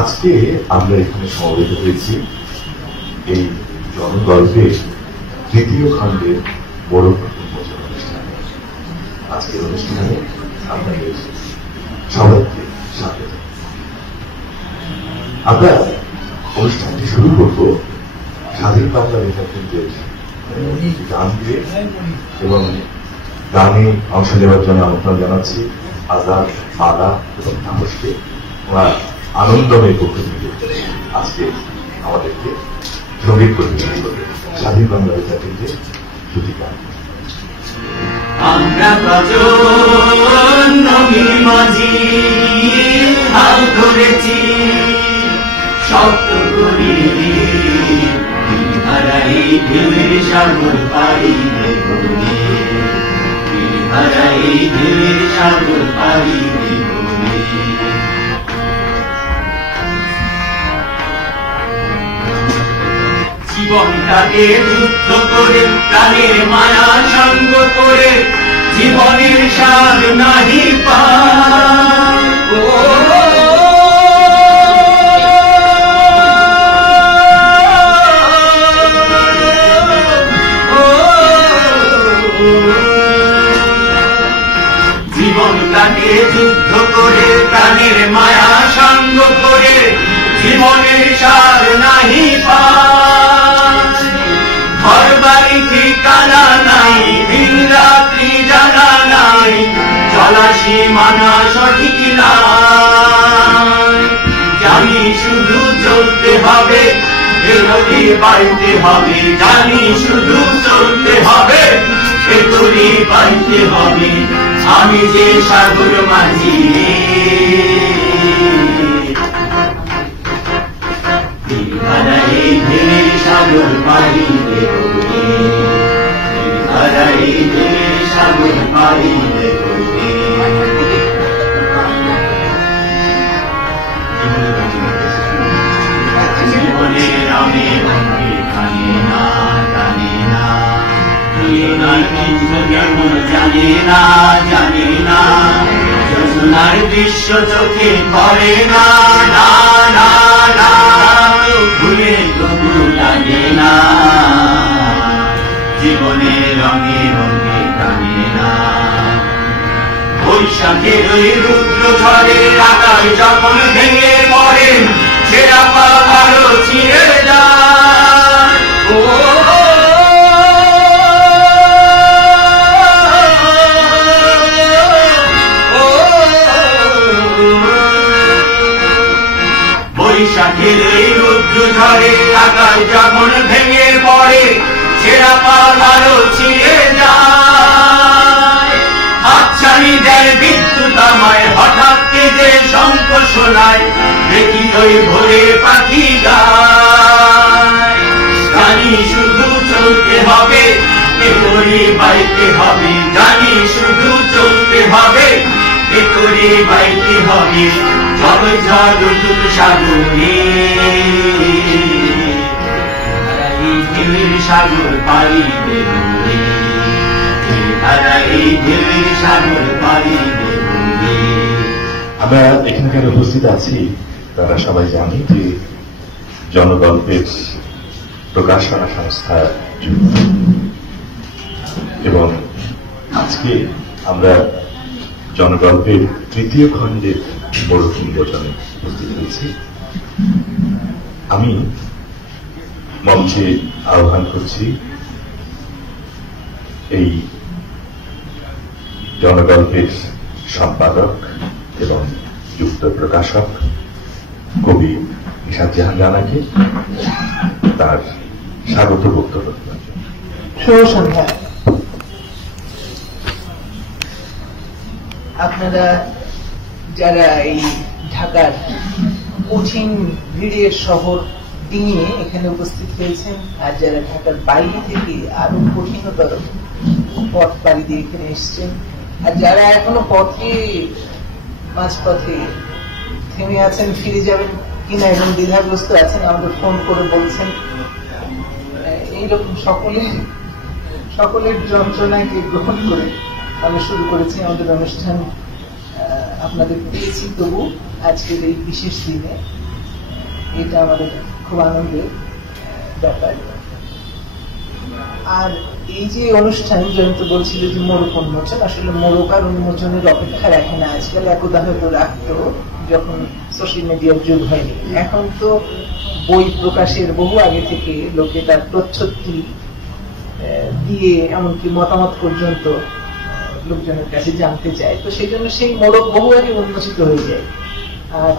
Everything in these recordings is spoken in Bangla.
আজকে আমরা এখানে সমবেত হয়েছি এই জনগল্পের তৃতীয় খণ্ডের বড় উন্মোচন অনুষ্ঠানে। আজকের অনুষ্ঠানে আপনাদের সবাইকে স্বাগত। আমরা অনুষ্ঠানটি শুরু করব স্বাধীন বাংলা লেখকদের গান দিয়ে, এবং গানে অংশ নেওয়ার জন্য আমন্ত্রণ জানাচ্ছি আজাদ, মালা এবং তাপসকে। ওরা আনন্দময় পক্ষ থেকে আজকে আমাদেরকে সঙ্গীত পরিবেশন করবে স্বাধীন বাংলা লেখকদের দুটি গান। আমরা কজন নবীর মাঝি হাল ধরেছি শক্ত করে হারাই ঢেউয়ের সাগর পাড়ি দেবো, হারাই ঢেউয়ের সাগর পাড়ি দেবো। জীবনটাকে যুদ্ধ করে প্রাণের মায়া সঙ্গ করে জীবনের সার নাহি পায়। জীবনটাকে যুদ্ধ করে প্রাণের মায়া সঙ্গ করে জীবনের সার নাহি পায়। ঘর বাড়ি ঠিকানা নাই, দিন রাত্রি জানা নাই, চলা সীমানা সঠিক নাই। জানি শুধু চলতে হবে, এগোরি বাড়িতে হবে, জানি শুধু চলতে হবে, এগোরি বাড়িতে হবে। আমি যে সাগর মাঝি হারাই ঢেউয়ের সাগর পাড়ি দেবো, হারাই ঢেউয়ের সাগর পাড়ি দেবো। জীবনের আমি ভঙ্গি খানি না, জানি না, কেমন জানি না, জানি না, যোজনার দৃশ্য চোখে পড়ে না, না না না, ভুলে তবু লাগে না, জীবনের রঙে রঙে টানে না। বৈশাখের ওই রুদ্র ঝড়ে আকাশ যখন ভেঙে পড়ে, ছেঁড়া পাহাড়ও ছিঁড়ে যায়। ও বৈশাখের এই রুদ্র ঝড়ে আকাশ যখন ভেঙে পড়ে, ছেঁড়া পাহাড়ও ছিঁড়ে যায়। হাতছানি দেয় বিদ্যুৎ আমায়, হঠাৎ কেঁদে শঙ্খ শোনায়, দেখি ওই ভোরে পাখি গায়। জানি শুধু চলতে হবে, এগোরি বাইতে হবে, জানি শুধু চলতে হবে, এগোরি বাইতে হবে। ঝড় ঝড় উঠুক সাগরে, হারাই ঢেউয়ের সাগর পাড়ি দেবো, হারাই ঢেউয়ের সাগর পাড়ি দেবো। আমরা এখানকার উপস্থিত আছি, তারা সবাই জানি যে জনগল্পের প্রকাশনা সংস্থা যুক্ত, এবং আজকে আমরা জনগল্পের তৃতীয় খণ্ডের বড় উন্মোচনে উপস্থিত হয়েছি। আমি মঞ্চে আহ্বান করছি এই জনগল্পের সম্পাদক এবং যুক্ত প্রকাশক কবি নিশাত জাহান রানাকে তার স্বাগত বক্তব্য দেওয়ার জন্য। শুভ সন্ধ্যা। আপনারা যারা এই ঢাকার কঠিন ভিড়ের শহর ডিঙিয়ে এখানে উপস্থিত হয়েছেন, আর যারা ঢাকার বাইরে থেকে আরো কঠিনতর পথ পাড়ি দিয়ে এখানে এসছেন, আর যারা এখনো পথে মাঝপথে থেমে আছেন, ফিরে যাবেন কিনা এবং দ্বিধাগ্রস্ত আছেন, আমাদের ফোন করে বলছেন, এইরকম সকলের যন্ত্রণাকে গ্রহণ করে আমরা শুরু করেছি আমাদের অনুষ্ঠান। আপনাদের পেয়েছি তবু আজকের এই বিশেষ দিনে এটা আমাদের খুব আনন্দের ব্যাপার। আর এই যে অনুষ্ঠান জয়ন্ত বলছিল যে মোড়ক উন্মোচন, আসলে মোড়ক আর উন্মোচনের অপেক্ষা রাখে না। আজকাল একদা হয়তো রাখতো যখন সোশ্যাল মিডিয়ার যুগ হয়নি। এখন তো বই প্রকাশের বহু আগে থেকে লোকে তার প্রচ্ছদটি দিয়ে এমনকি মতামত পর্যন্ত লোকজনের কাছে জানতে চায়। তো সেই জন্য সেই মোড়ক বহু আগে উন্মোচিত হয়ে যায়, আর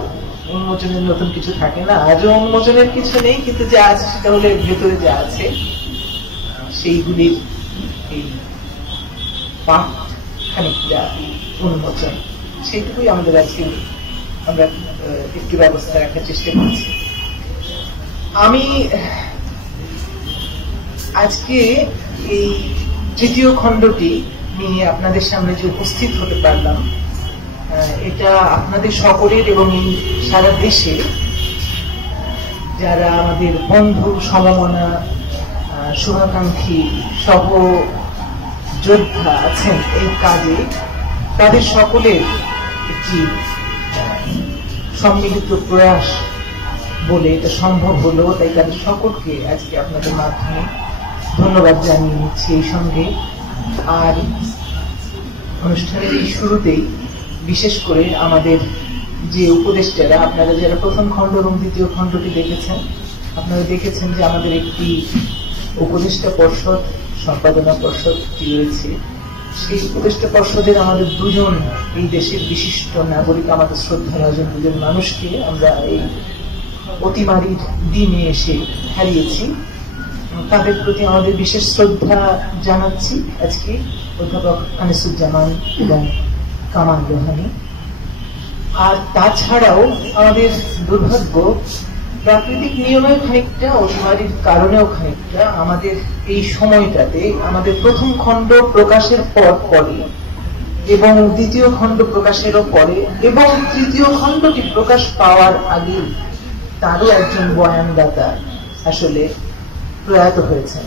উন্মোচনের নতুন কিছু থাকে না। আজও উন্মোচনের কিছু নেই, কিন্তু যা আছে সেটা হলে ভেতরে যা আছে সেইগুলির এই পাঠ খানিকটা উন্মোচন, সেইটুকুই আমাদের আজকে আমরা একটু ব্যবস্থা রাখার চেষ্টা করছি। আমি আজকে এই তৃতীয় খণ্ডটি নিয়ে আপনাদের সামনে যে উপস্থিত হতে পারলাম, এটা আপনাদের সকলের এবং এই সারা দেশে যারা আমাদের বন্ধু, সমমনা, শুভাকাঙ্ক্ষী, সহ যোদ্ধা আছেন এই কাজে, তাদের সকলের একটি সম্মিলিত প্রয়াস বলে এটা সম্ভব হলো। তাই তাদের সকলকে আজকে আপনাদের মাধ্যমে ধন্যবাদ জানিয়ে নিচ্ছি। এই সঙ্গে আর অনুষ্ঠানের এই শুরুতেই বিশেষ করে আমাদের যে উপদেষ্টারা, আপনারা যারা প্রথম খণ্ড এবং দ্বিতীয় খণ্ডটি দেখেছেন, আপনারা দেখেছেন যে আমাদের একটি উপদেষ্টা পর্ষদ, সম্পাদনা পর্ষদ রয়েছে। সেই উপদেষ্টা পর্ষদের আমাদের দুজন এই দেশের বিশিষ্ট নাগরিক, আমাদের শ্রদ্ধাভাজন দুজন মানুষকে আমরা এই অতিমারির দিনে এসে হারিয়েছি। তাদের প্রতি আমাদের বিশেষ শ্রদ্ধা জানাচ্ছি আজকে অধ্যাপক আনিসুজ্জামান এবং কামাল রোহানি। আর তাছাড়াও আমাদের দুর্ভাগ্য, প্রাকৃতিক নিয়মেও খানিকটা, অতিমারির কারণেও খানিকটা, আমাদের এই সময়টাতে আমাদের প্রথম খণ্ড প্রকাশের পরে এবং দ্বিতীয় খণ্ড প্রকাশেরও পরে এবং তৃতীয় খণ্ডটি প্রকাশ পাওয়ার আগে তারও একজন বয়ানদাতা আসলে প্রয়াত হয়েছেন।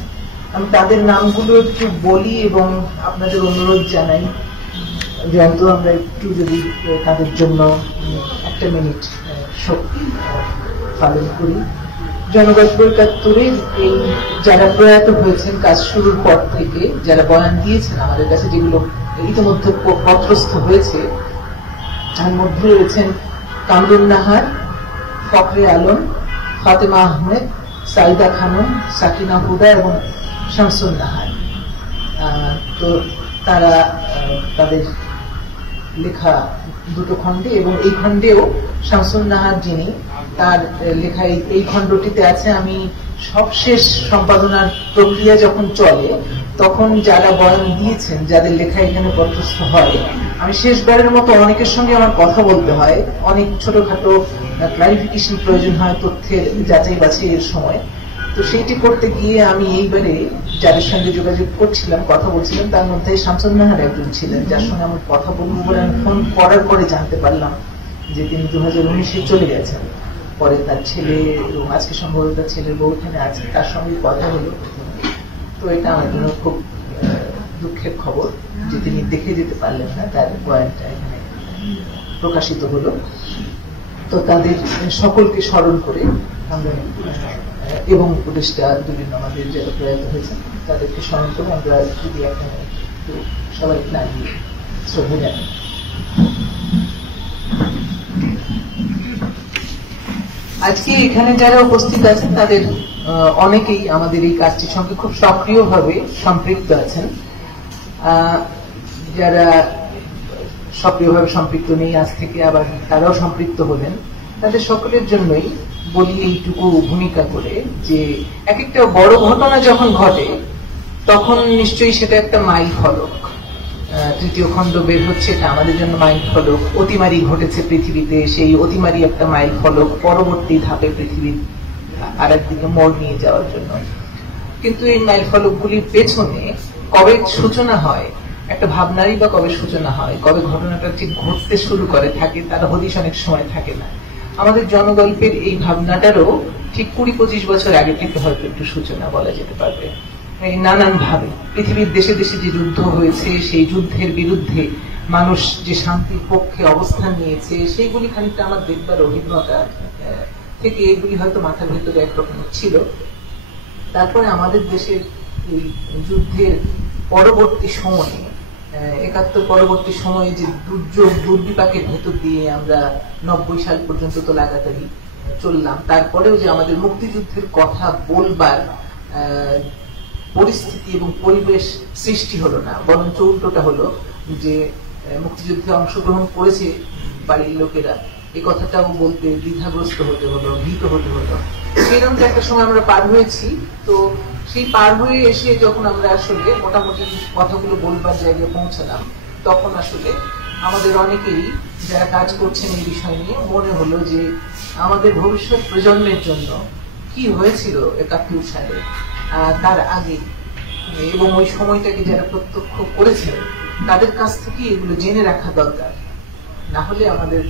আমি তাদের নামগুলো একটু বলি এবং আপনাদের অনুরোধ জানাই, জয়ন্ত আমরা একটু যদি তাদের জন্য একটা মিনিট শোক পালন করি। জনগল্প ৭১ এই যারা প্রয়াত হয়েছেন কাজ শুরুর পর থেকে, যারা বয়ান দিয়েছেন আমাদের কাছে, যেগুলো ইতিমধ্যে পত্রস্থ হয়েছে, তার মধ্যে রয়েছেন কামরুন নাহার, ফখরে আলম, ফাতেমা আহমেদ, সাইদা খানম, সাকিনা হুদা এবং শামসুন নাহার। তো তারা তাদের লেখা দুটো খণ্ডে, এবং এই খণ্ডেও শামসুন নাহার যিনি, তার লেখা এই খণ্ডটিতে আছে। আমি সবশেষ সম্পাদনার প্রক্রিয়া যখন চলে তখন যারা বয়ান দিয়েছেন, যাদের লেখা এখানে পত্রস্থ হয়, আমি শেষবারের মতো অনেকের সঙ্গে আমার কথা বলতে হয়, অনেক ছোটখাটো ক্লারিফিকেশন প্রয়োজন হয় তথ্যের যাচাই বাছাইয়ের সময়। তো সেইটি করতে গিয়ে আমি এইবারে যাদের সঙ্গে যোগাযোগ করছিলাম, কথা বলছিলাম, তার মধ্যে শামসুন নাহার একজন ছিলেন, যার সঙ্গে আমার কথা বলবো বলে আমি ফোন করার পরে জানতে পারলাম যে তিনি 2019-এ চলে গেছেন। পরে তার ছেলে এবং আজকে সম্ভবত তার ছেলের বউ এখানে আছে, তার সঙ্গে কথা হলো। তো এটা আমার জন্য খুব দুঃখের খবর যে তিনি দেখে যেতে পারলেন না, তার বয়ানটা এখানে প্রকাশিত হলো। তো তাদের সকলকে স্মরণ করে আমরা, এবং উপদেষ্টা দুজন আমাদের যারা প্রয়াত হয়েছেন তাদেরকে স্মরণ করে আমরা যদি এখন একটু সবাই দাঁড়িয়ে শ্রদ্ধা জানাই। আজকে এখানে যারা উপস্থিত আছেন তাদের অনেকেই আমাদের এই কাজটির সঙ্গে খুব সক্রিয়ভাবে সম্পৃক্ত আছেন। যারা সক্রিয়ভাবে সম্পৃক্ত নেই আজ থেকে আবার তারাও সম্পৃক্ত হলেন, তাদের সকলের জন্যই বলি এইটুকু ভূমিকা করে যে এক একটা বড় ঘটনা যখন ঘটে তখন নিশ্চয়ই সেটা একটা মাইল ফলক। তৃতীয় খণ্ড বের হচ্ছে, এটা আমাদের জন্য মাইল ফলক। অতিমারি ঘটেছে পৃথিবীতে, সেই অতিমারি একটা মাইল ফলক পরবর্তী ধাপে পৃথিবীর আর একদিকে মোড় নিয়ে যাওয়ার জন্য। কিন্তু এই মাইল ফলকগুলির পেছনে কবে সূচনা হয় একটা ভাবনারই, বা কবে সূচনা হয়, কবে ঘটনাটা ঠিক ঘটতে শুরু করে থাকে, তার হদিশ অনেক সময় থাকে না। আমাদের জনগল্পের এই ভাবনাটারও ঠিক ২০-২৫ বছর আগে থেকে হয়তো একটু সূচনা বলা যেতে পারবে। নানান ভাবে পৃথিবীর দেশে দেশে যে যুদ্ধ হয়েছে, সেই যুদ্ধের বিরুদ্ধে মানুষ যে শান্তির পক্ষে অবস্থান নিয়েছে, সেইগুলি খানিকটা আমার দেখবার অভিজ্ঞতা থেকে এগুলি হয়তো মাথার ভিতরে একরকম ছিল। তারপরে আমাদের দেশের এই যুদ্ধের পরবর্তী সময়ে ৭১ পরবর্তী সময়ে যে দুর্যোগ দুর্বিপাকের ভেতর দিয়ে আমরা ৯০ সাল পর্যন্ত তো লাগাতারই চললাম, তারপরেও যে আমাদের মুক্তিযুদ্ধের কথা বলবার পরিস্থিতি এবং পরিবেশ সৃষ্টি হলো না, বরঞ্চ উল্টোটা হলো যে মুক্তিযুদ্ধে অংশগ্রহণ করেছে বাড়ির লোকেরা, এই কথাটাও বলতে দ্বিধাগ্রস্ত হতে হলো, ভীত হতে হলো। সেরকম একটা সময় আমরা পার হয়েছি। তো সেই পার হয়ে এসে যখন আমরা আসলে মোটামুটি কথাগুলো বলবার জায়গায় পৌঁছালাম, তখন আসলে আমাদের অনেকেরই যারা কাজ করছেন এই বিষয় নিয়ে মনে হলো যে আমাদের ভবিষ্যৎ প্রজন্মের জন্য কি হয়েছিল ৭১ সালে, তার আগে এবং ওই সময়টাকে যারা প্রত্যক্ষ করেছেন তাদের কাছ থেকে এগুলো জেনে রাখা দরকার। না হলে আমাদের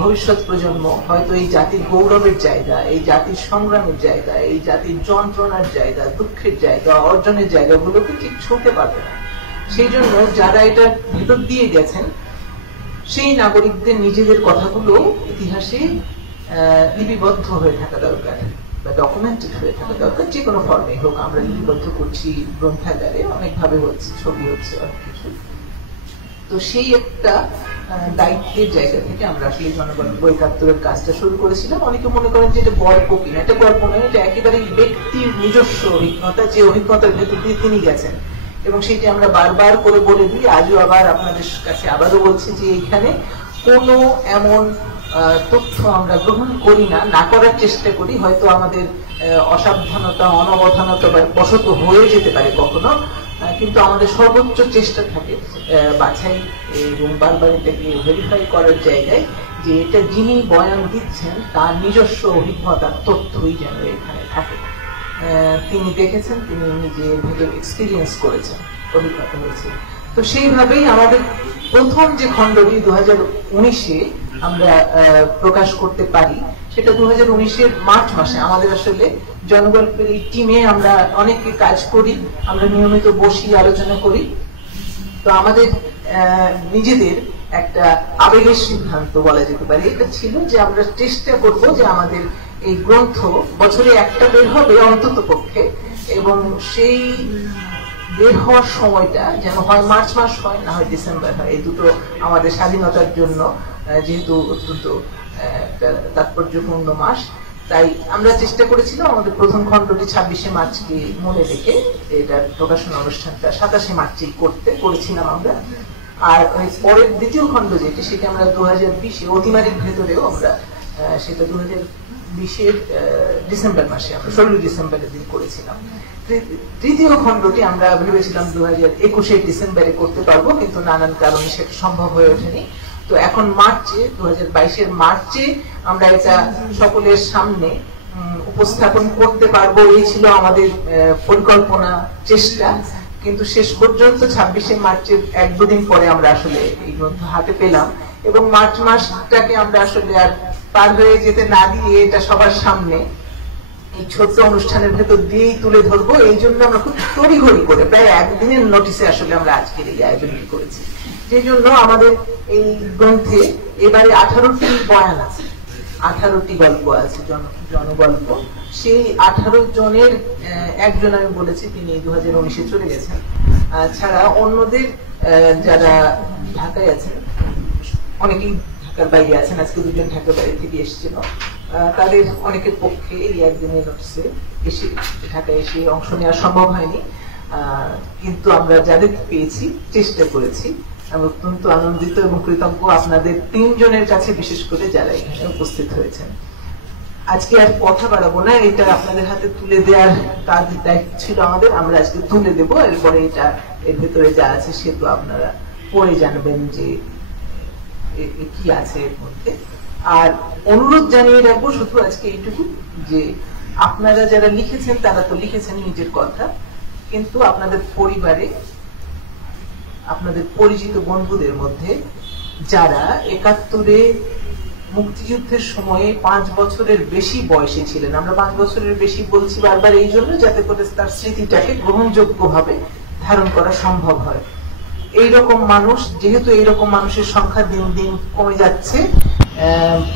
ভবিষ্যৎ প্রজন্ম হয়তো এই জাতির গৌরবের জায়গা, এই জাতির সংগ্রামের জায়গা, এই জাতির যন্ত্রণার জায়গা, দুঃখের জায়গা, অর্জনের জায়গাগুলোকে ঠিক ছুঁতে পারবে না। সেই জন্য যারা এটা ভেতর দিয়ে গেছেন সেই নাগরিকদের নিজেদের কথাগুলো ইতিহাসে লিপিবদ্ধ হয়ে থাকা দরকার বা ডকুমেন্টেড হয়ে থাকা দরকার, যে কোনো ফর্মে হোক। আমরা লিপিবদ্ধ করছি গ্রন্থাগারে, অনেকভাবে হচ্ছে, ছবি হচ্ছে, অনেক কিছু। তো সেই একটা দায়িত্বের জায়গা থেকে আমরা আসলে জনগণের ৭১ কাজটা শুরু করেছিলাম। অনেকে মনে করেন যে এটা গল্প কিনা, এটা গল্প নয়, এটা একেবারে ব্যক্তির নিজস্ব অভিজ্ঞতা, যে অভিজ্ঞতার ভেতর দিয়ে তিনি গেছেন। এবং সেটি আমরা বারবার করে বলে দিই, আজও আবার আপনাদের কাছে আবারও বলছি যে এখানে কোনো এমন তথ্য আমরা গ্রহণ করি না, না করার চেষ্টা করি। হয়তো আমাদের অসাবধানতা, অনবধানতা বা বশত হয়ে যেতে পারে কখনো, কিন্তু আমাদের সর্বোচ্চ চেষ্টা থাকে বাছাই এবং বারবার এটাকে ভেরিফাই করার জায়গায় যে এটা যিনি বয়ান দিচ্ছেন তার নিজস্ব অভিজ্ঞতার তথ্যই যেন এখানে থাকে। তিনি দেখেছেন, তিনি নিজে ভেতর এক্সপিরিয়েন্স করেছেন, অভিজ্ঞতা হয়েছে। তো সেইভাবেই আমাদের প্রথম যে খণ্ডটি 2019-এ আমরা প্রকাশ করতে পারি, সেটা 2019-এর মার্চ মাসে। আমাদের আসলে জনগল্পের এই টিমে আমরা অনেকে কাজ করি, আমরা নিয়মিত বসি, আলোচনা করি। তো আমাদের নিজেদের একটা আবেগের সিদ্ধান্ত বলা যেতে পারে এটা ছিল যে আমরা চেষ্টা করব যে আমাদের এই গ্রন্থ বছরে একটা বের হবে অন্তত পক্ষে, এবং সেই বের হওয়ার সময়টা যেন হয় মার্চ মাস হয়, না হয় ডিসেম্বর হয়। এই দুটো আমাদের স্বাধীনতার জন্য যেহেতু অত্যন্ত তাৎপর্যপূর্ণ মাস, তাই আমরা চেষ্টা করেছিলাম আমাদের প্রথম খণ্ডটি 26শে মার্চকে মনে রেখে এটার প্রকাশনা অনুষ্ঠানটা 27শে মার্চেই করেছিলাম আমরা। আর পরের দ্বিতীয় খণ্ড যেটি, সেটা আমরা 2020-এ অতিমারির ভেতরেও আমরা সেটা 2020-এর ডিসেম্বর মাসে, আমরা 16 ডিসেম্বরের দিন করেছিলাম। তৃতীয় খণ্ডটি আমরা ভেবেছিলাম 2021-এর ডিসেম্বরে করতে পারবো, কিন্তু নানান কারণে সেটা সম্ভব হয়ে ওঠেনি। তো এখন মার্চে, 2022-এর মার্চে আমরা এটা সকলের সামনে উপস্থাপন করতে পারবো, এই ছিল আমাদের পরিকল্পনা, চেষ্টা। কিন্তু শেষ পর্যন্ত 26শে মার্চের 1-2 দিন পরে আমরা আসলে এই গ্রন্থ হাতে পেলাম, এবং মার্চ মাসটাকে আমরা আসলে আর পার হয়ে যেতে না দিয়ে এটা সবার সামনে এই ছোট্ট অনুষ্ঠানের ভেতর দিয়েই তুলে ধরবো। এই জন্য আমরা খুব তড়িঘড়ি করে প্রায় 1 দিনের নোটিসে আসলে আমরা আজকের এই আয়োজনটি করেছি। সেই জন্য আমাদের এই গ্রন্থে এবারে 18টি বয়ান আছে, 18টি গল্প আছে, জনগল্প। সেই 18 জনের একজন আমি বলেছি, তিনি 2019-এ চলে গেছেন। ছাড়া অন্যদের যারা ঢাকায় আছেন, অনেকেই ঢাকার বাইরে আছেন, আজকে 2 জন ঢাকার বাইরে থেকে এসেছিল, তাদের অনেকের পক্ষে এই একদিনের নোটিসে এসে ঢাকায় এসে অংশ নেওয়া সম্ভব হয়নি। কিন্তু আমরা যাদের পেয়েছি চেষ্টা করেছি। আমি অত্যন্ত আনন্দিত এবং কৃতজ্ঞ আপনাদের 3 জনের কাছে, বিশেষ করে যারা এখানে উপস্থিত হয়েছেন। আজকে আর কথা বাড়াবো না, এটা আপনাদের হাতে তুলে দেওয়ার কাজ দায়িত্ব ছিল আমাদের, আমরা আজকে তুলে দেবো। এরপরে এটা এর ভেতরে যা আছে সে তো আপনারা পড়ে জানবেন যে কি আছে এর মধ্যে। আর অনুরোধ জানিয়ে রাখবো শুধু আজকে এইটুকু, যে আপনারা যারা লিখেছেন তারা তো লিখেছেন নিজের কথা, কিন্তু আপনাদের পরিবারে, আপনাদের পরিচিত বন্ধুদের মধ্যে যারা 71-এ মুক্তিযুদ্ধের সময়ে 5 বছরের বেশি বয়সে ছিলেন, আমরা 5 বছরের বেশি বলছি বারবার এই জন্য যাতে করে তার স্মৃতিটাকে গ্রহণযোগ্যভাবে ধারণ করা সম্ভব হয়। এইরকম মানুষ, যেহেতু এইরকম মানুষের সংখ্যা দিন দিন কমে যাচ্ছে,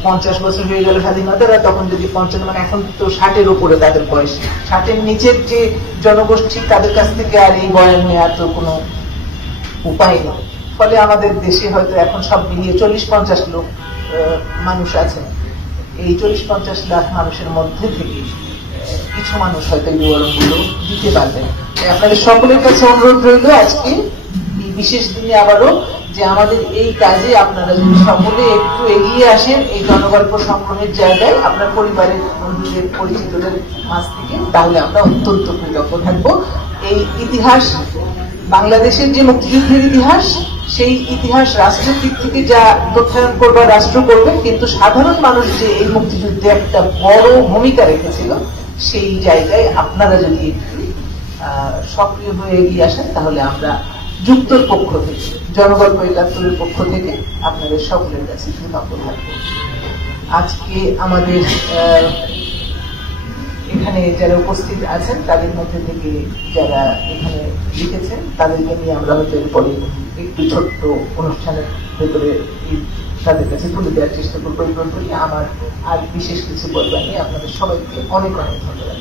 50 বছর হয়ে গেল স্বাধীনতার, তখন যদি 55 মানে এখন তো 60-এর উপরে তাদের বয়স, 60-এর নিচের যে জনগোষ্ঠী তাদের কাছ থেকে আর এই বয়ান নেওয়ার তো কোনো উপায় নেই। ফলে আমাদের দেশে হয়তো এখন সব মিলিয়ে 40-50 লোক মানুষ আছেন। এই 40-50 লাখ মানুষের মধ্যে থেকে কিছু মানুষ হয়তো এই বিবরণগুলো দিতে পারবেন। আপনাদের সকলের কাছে অনুরোধ রইল আজকে এই বিশেষ দিনে আবারও যে আমাদের এই কাজে আপনারা যদি সকলে একটু এগিয়ে আসেন এই জনগল্প সংগ্রহের জায়গায় আপনার পরিবারের বন্ধুদের পরিচিতদের মাঝ থেকে, তাহলে আমরা অত্যন্ত কৃতজ্ঞ থাকবো। এই ইতিহাস বাংলাদেশের যে মুক্তিযুদ্ধের ইতিহাস, সেই ইতিহাস রাষ্ট্রের দিক থেকে যা তথ্যায়ন করবার রাষ্ট্র করবে, কিন্তু সাধারণ মানুষ যে এই মুক্তিযুদ্ধে একটা বড় ভূমিকা রেখেছিল সেই জায়গায় আপনারা যদি সক্রিয় হয়ে এগিয়ে আসেন তাহলে আমরা যুক্তর পক্ষ থেকে, জনগল্প ৭১-এর পক্ষ থেকে আপনাদের সকলের কাছে কৃতজ্ঞ থাকবো। আজকে আমাদের এখানে যারা উপস্থিত আছেন তাদের মধ্যে থেকে যারা এখানে লিখেছেন তাদেরকে নিয়ে আমরা হয়তো এরপরে একটু ছোট্ট অনুষ্ঠানের ভেতরে তাদের কাছে তুলে দেওয়ার চেষ্টা করবো এই গ্রন্থটি। আমার আর বিশেষ কিছু বলবার নেই। আপনাদের সবাইকে অনেক অনেক ধন্যবাদ।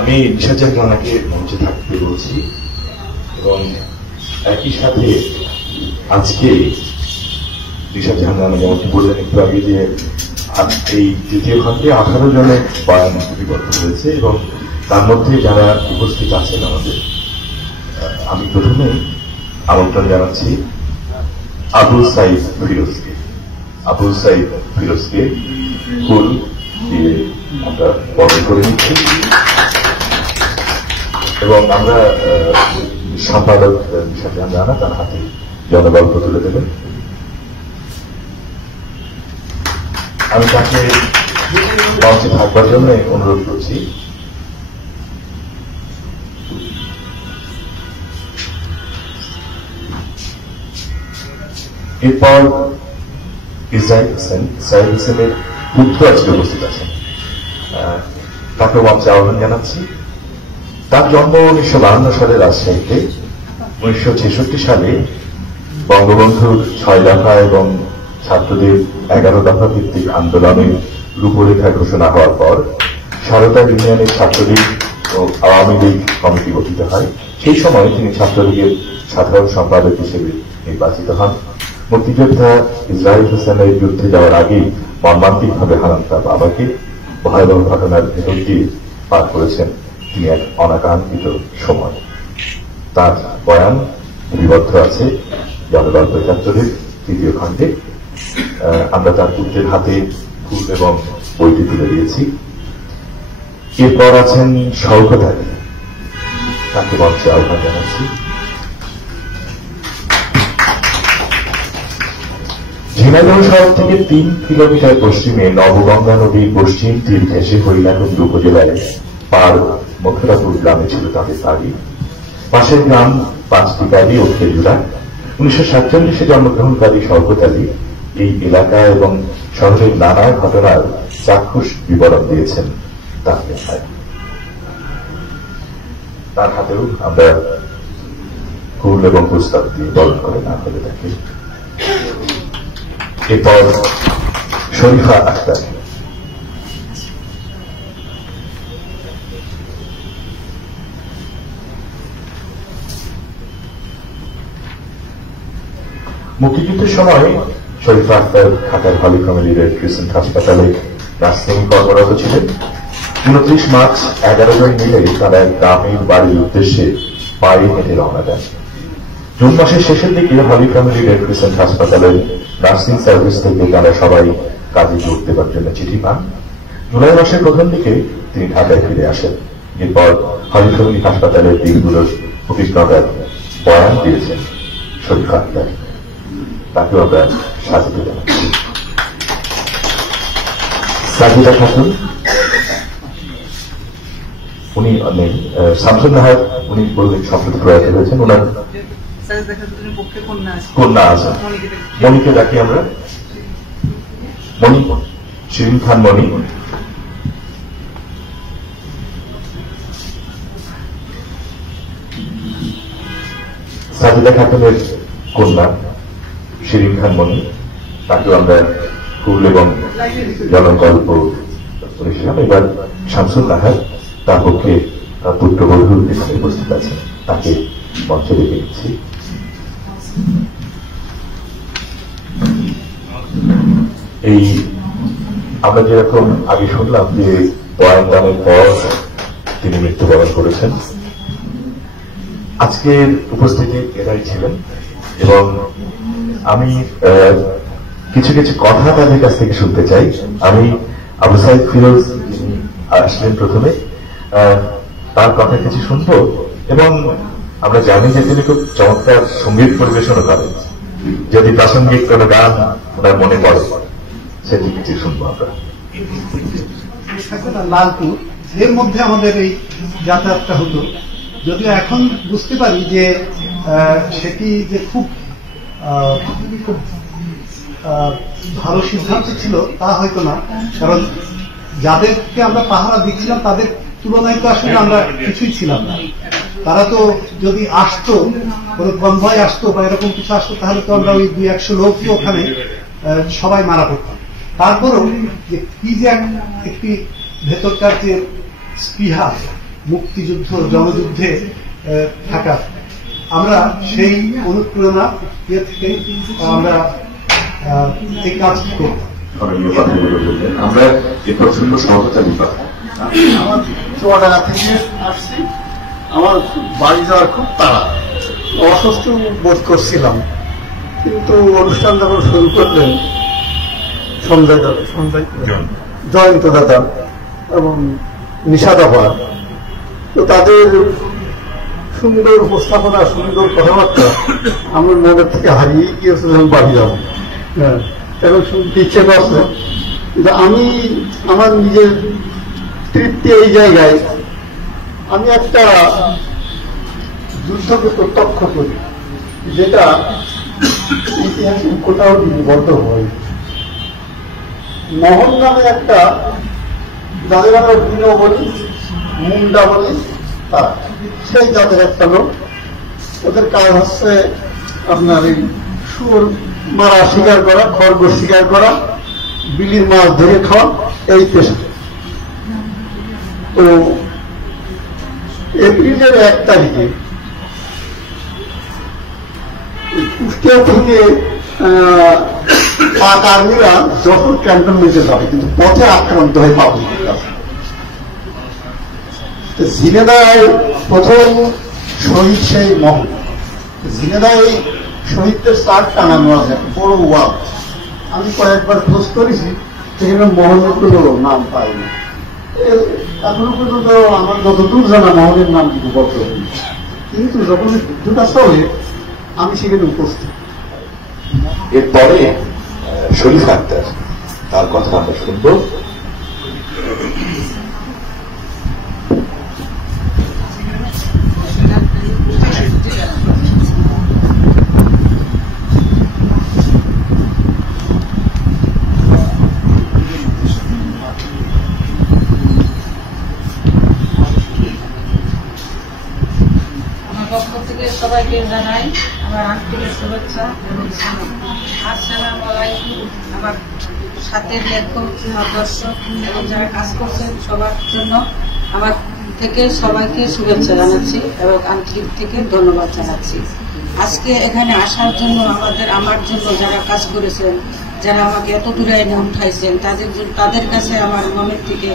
আমি নিশাত জাহানাকে মঞ্চে থাকতে বলছি এবং একই সাথে আজকে নিশাত জাহানা যেমন বললেন একটু আগে যে এই তৃতীয় খণ্ডে 18 জনের বয়ান লিপিবদ্ধ হয়েছে এবং তার মধ্যে যারা উপস্থিত আছেন আমাদের, আমি প্রথমেই আমন্ত্রণ জানাচ্ছি আবুল সাইদ ফিরোজকে। আবুল সাইদ ফিরোজকে ফুল দিয়ে আমরা বরণ করে নিচ্ছি এবং আমরা সম্পাদক নিশাত জাহানা তার হাতে জনগল্প তুলে দেবেন। আমি তাকে মঞ্চে থাকবার জন্য অনুরোধ করছি। এরপর ইসরাইল হোসেনের পুত্র আজকে উপস্থিত আছেন, তাকে মঞ্চে আহ্বান জানাচ্ছি। তার জন্ম 1952 সালে রাজশাহীতে। 1966 সালে বঙ্গবন্ধুর 6 দফা এবং ছাত্রদের 11 দফা ভিত্তিক আন্দোলনের রূপরেখা ঘোষণা হওয়ার পর সারদা ইউনিয়নের ছাত্রলীগ ও আওয়ামী লীগ কমিটি গঠিত হয়। সেই সময় তিনি ছাত্রলীগের সাধারণ সম্পাদক হিসেবে নির্বাচিত হন। মুক্তিযোদ্ধা ইসরাইল হোসেনের বিরুদ্ধে যাওয়ার আগেই মর্মান্তিকভাবে হারান তার বাবাকে। ভয়াবহ ঘটনার ভেতর দিয়ে পার করেছেন তিনি এক অনাকাঙ্ক্ষিত সময়। তার বয়ান লিপিবদ্ধ আছে জনগল্প ৭১-এর তৃতীয় খণ্ডে। আমরা তার পুত্রের হাতে ফুল এবং বইটি তুলে দিয়েছি। এরপর আছেন শওকত আলী, তাকে মঞ্চে আহ্বান জানাচ্ছি। ঝিনাইদহ শহর থেকে 3 কিলোমিটার পশ্চিমে নবগঙ্গা নদীর পশ্চিম তীর ঘেঁষে হরিণাকুণ্ড উপজেলায় পার মথুরাপুর গ্রামে ছিল তাদের বাড়ি। পাশের গ্রাম পাঁচটিকারি ও খেজুরা। 1947 জন্মগ্রহণকারী শওকত আলী এই এলাকা এবং শহরের নানা ঘটনার চাক্ষুষ বিবরণ দিয়েছেন তার লেখায়। তার হাতেও আমরা ফুল এবং পুস্তক দিয়ে বরণ করে না হলে থাকি। এরপর শরীফা আক্তার। মুক্তিযুদ্ধের সময় শরীফা আক্তার ঢাকার হলি ফ্যামিলি রেড ক্রিসেন্ট হাসপাতালে নার্সিং কর্মরত ছিলেন। 29 মার্চ 11 জন মিলে তারা গ্রামের বাড়ির উদ্দেশ্যে পায়ে হেঁটে রওনা দেন। জুন মাসের শেষের দিকে হলি ফ্যামিলি রেড ক্রিসেন্ট হাসপাতালের নার্সিং সার্ভিস থেকে তারা সবাই কাজে যোগ দেবার জন্য চিঠি পান। জুলাই মাসের প্রথম দিকে তিনি ঢাকায় ফিরে আসেন। এরপর হলি ফ্যামিলি হাসপাতালের দিকগুলোর অভিজ্ঞতার বয়ান দিয়েছেন শরীফা আক্তার, তাকেও আমরা স্বাগত জানাচ্ছি। সাজিদা খাতুন, উনি শামসুন নাহার, উনি বলবেন সম্প্রতি প্রয়াত হয়েছেন। ওনার কন্যা আছে, মণিকে ডাকি আমরা। মণি, শিরিন খান মণি। খালেদা খাতুনের কন্যা শিরিন খান মনি, তাকেও আমরা ফুল এবং জনগল্প করেছিলাম। এবার শামসুল নাহার, তার পক্ষে তার পুত্রবধূ এখানে উপস্থিত আছেন, তাকে মঞ্চে রেখে দিচ্ছি। এই আমরা যেরকম আগে শুনলাম যে বয়ান দানের পর তিনি মৃত্যুবরণ করেছেন, আজকের উপস্থিতি এরাই ছিলেন এবং আমি কিছু কিছু কথা তাদের কাছ থেকে শুনতে চাই। আমি আবু সাইদ ফিরোজ যিনি আসলেন প্রথমে, তার কথা কিছু শুনবো এবং আমরা জানি যে তিনি খুব চমৎকার সঙ্গীত পরিবেশনও করেন। যদি প্রাসঙ্গিক কোনো গান ওনার মনে পড়ে সেটি কিছু শুনবো আমরা। লালপুর এর মধ্যে আমাদের এই যাতায়াতটা হতো, যদিও এখন বুঝতে পারি যে সেটি যে খুব খুব ভালো সিদ্ধান্ত ছিল তা হয়তো না, কারণ যাদেরকে আমরা পাহারা দিচ্ছিলাম তাদের তুলনায় তো আসলে আমরা কিছুই ছিলাম না। তারা তো যদি আসতো, কোনো কনভয় আসতো বা এরকম কিছু আসতো, তাহলে তো আমরা ওই 200 লোকই ওখানে সবাই মারা পড়তাম। তারপরেও যে কি যে একটি ভেতরকার যে স্পৃহা, মুক্তিযুদ্ধ জনযুদ্ধে থাকা, আমরা সেই অনুপ্রেরণা থেকে আমরা এই কাজ করতাম। আমরা এরপর শুনবো সহযোগিতার কথা। আমার চুয়াডাঙ্গা থেকে আসছি, আমার বাড়ি যাওয়ার খুব তাড়া, অসুস্থ বোধ করছিলাম, কিন্তু অনুষ্ঠান যখন শুরু করলেন সঞ্জয় জয়ন্ত দাদা এবং নিশাদা পার, তো তাদের সুন্দর উপস্থাপনা, সুন্দর কথাবার্তা আমার মনের থেকে হারিয়ে গিয়েছে। যখন বাড়ি যাবো, হ্যাঁ, এখন শুনতে ইচ্ছে করছে, কিন্তু আমি আমার নিজের তৃপ্তি এই জায়গায়, আমি একটা যুদ্ধকে প্রত্যক্ষ করি যেটা ইতিহাসে কোথাও লিপিবদ্ধ হয়। মোহন নামে একটা, যাদের আমরা বিনো বলি, মুন্ডা বলি, তারা সেই জাতের একটা লোক। ওদের কাজ হচ্ছে আপনার এই শুয়োর মারা শিকার করা, খরগোশ শিকার করা, বিলির মাছ ধরে খাওয়া, এই পেশা। তো এপ্রিলের 1 তারিখে কুষ্টিয়া থেকে পাক আর্মিরা যখন ক্যান্টনমেন্টে যাবে, কিন্তু পথে আক্রান্ত হয় পাবলিকের কাছে। ঝিনেদায় প্রথম শহীদ সেই মোহন। ঝিনেদায় শহীদদের চার্ট টাঙানো আছে, বড় ওয়াল। আমি কয়েকবার খোঁজ করেছি, সেখানে মোহনের কোনো নাম পাইনি। এখনো পর্যন্ত আমার যতদূর জানা মোহনের নাম কিন্তু বলতে হবে, কিন্তু যখন যুদ্ধটা চলে আমি সেখানে উপস্থিত। এরপরে শরীফ আক্তার, তার কথা আমরা শুনবো। সবাইকে জানাই আমার আন্তরিক শুভেচ্ছা এবং আসসালামু আলাইকুম। আমার সাথে লেখক, আমার দর্শক এবং যারা কাজ করছেন সবার জন্য আমার থেকে সবাইকে শুভেচ্ছা জানাচ্ছি এবং আন্তরিক থেকে ধন্যবাদ জানাচ্ছি। আজকে এখানে আসার জন্য আমার জন্য যারা কাজ করেছেন, যারা আমাকে এত দূরে এনে উঠাইছেন, তাদের কাছে আমার মনের থেকে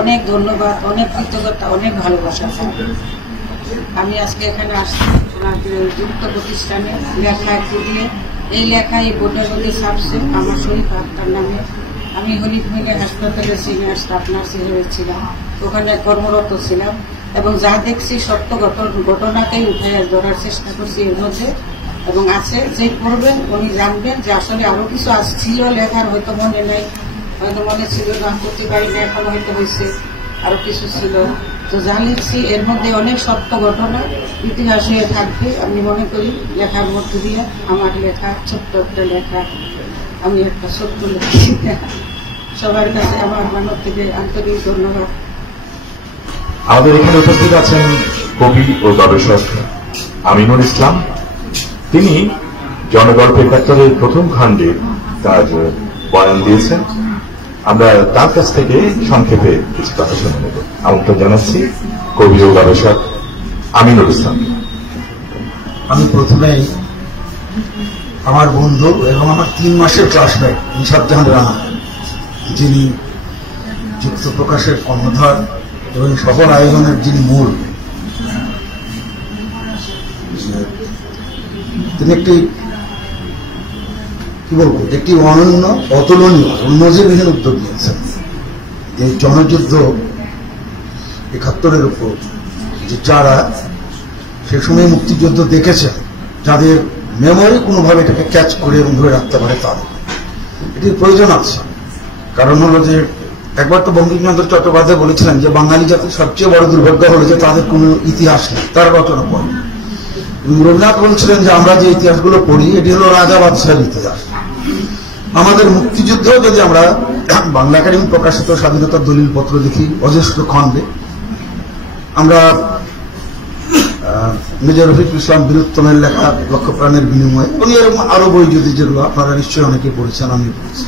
অনেক ধন্যবাদ, অনেক কৃতজ্ঞতা, অনেক ভালোবাসা। আমি আজকে এখানে আসছি ওনাদের যুক্ত প্রতিষ্ঠানে লেখা একটু দিয়ে, এই লেখা এই বোর্ডের মধ্যে ছাপছে আমার শরীফ আক্তার নামে। আমি হলিফ মিলে হাসপাতালে সিনিয়র স্টাফ নার্স হিসেবে ছিলাম, ওখানে কর্মরত ছিলাম এবং যা দেখছি সত্য ঘটনাকেই উঠে ধরার চেষ্টা করছি এর মধ্যে। এবং আছে যে পড়বেন উনি জানবেন যে আসলে আরো কিছু ছিল লেখার, হয়তো মনে নেই, হয়তো মনে ছিল না, করতে পারি না, এখন হয়তো হয়েছে, আরো কিছু ছিল। তো যা লিখছি এর মধ্যে অনেক সত্য ঘটনা ইতিহাস হয়ে থাকবে আমি মনে করি লেখার মধ্য দিয়ে। আমার লেখা ছোট্ট একটা লেখা, আমি একটা সত্য লিখছি। সবার কাছে আমার মনের থেকে আন্তরিক ধন্যবাদ। আমাদের এখানে উপস্থিত আছেন কবি ও গবেষক আমিনুল ইসলাম, তিনি জনগল্প ৭১-এর প্রথম খণ্ডে তার বয়ান দিয়েছেন। আমরা তার কাছ থেকে সংক্ষেপে কিছু কথা শুনে নেব। আমন্ত্রণ জানাচ্ছি কবি ও গবেষক আমিনুল ইসলাম। আমি প্রথমেই আমার বন্ধু এবং আমার ৩ মাসের ক্লাসমেট নিশাত-জাহান রানা, যিনি যুক্ত প্রকাশের কর্ণধার এবং সকল আয়োজনের যিনি মূল, তিনি একটি কি বলবো একটি অনন্য অতুলনীয় নজিরবিহীন উদ্যোগ নিয়েছেন। এই জনযুদ্ধ ৭১-এর উপর যে যারা সে সময় মুক্তিযুদ্ধ দেখেছেন, যাদের মেমোরি কোনোভাবে এটাকে ক্যাচ করে এবং ধরে রাখতে পারে, তাদের এটির প্রয়োজন আছে। কারণ হলো যে একবার তো বঙ্কিমচন্দ্র চট্টোপাধ্যায় বলেছিলেন যে বাঙালি জাতির সবচেয়ে বড় দুর্ভাগ্য হলো যে তাদের কোনো ইতিহাস নেই, তারা রচনা পড়ে। রবীন্দ্রনাথ বলছিলেন যে আমরা যে ইতিহাসগুলো পড়ি এটি হলো রাজা বাদশাহের ইতিহাস। আমাদের মুক্তিযুদ্ধ যদি আমরা বাংলা একাডেমি প্রকাশিত স্বাধীনতার দলিলপত্র দেখি অজস্র খণ্ডে, আমরা মেজর রফিকুল ইসলাম বীরুত্তমের লেখা লক্ষ প্রাণের বিনিময়ে এবং এরকম আরো বই যদি যেগুলো আপনারা নিশ্চয়ই অনেকে পড়েছেন, আমি পড়েছি,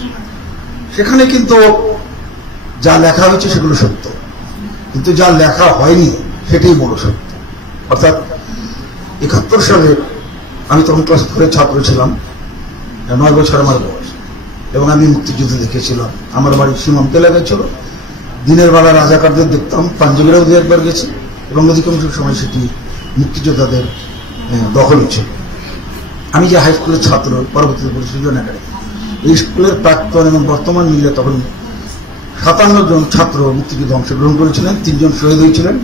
সেখানে কিন্তু যা লেখা হয়েছে সেগুলো সত্য, কিন্তু যা লেখা হয়নি সেটাই বড় সত্য। অর্থাৎ ৭১ সালে আমি তখন ক্লাস 4-এর ছাত্র ছিলাম, 9 বছর আমার বয়স, এবং আমি মুক্তিযুদ্ধ দেখেছিলাম। আমার বাড়ি সীমান্ত এলাকায় ছিল। দিনের বেলা রাজাকারদের দেখতাম, পাঞ্জাবিরাও 2-1 গেছি, এবং অধিকাংশ সময় সেটি মুক্তিযোদ্ধাদের দখলই ছিল। আমি যে হাই স্কুলের ছাত্র, পরবর্তীতে পরিসৃজন একাডেমি, এই স্কুলের প্রাক্তন এবং বর্তমান মিলে তখন 57 জন ছাত্র মুক্তিযুদ্ধে অংশগ্রহণ করেছিলেন। 3 জন শহীদ হয়েছিলেন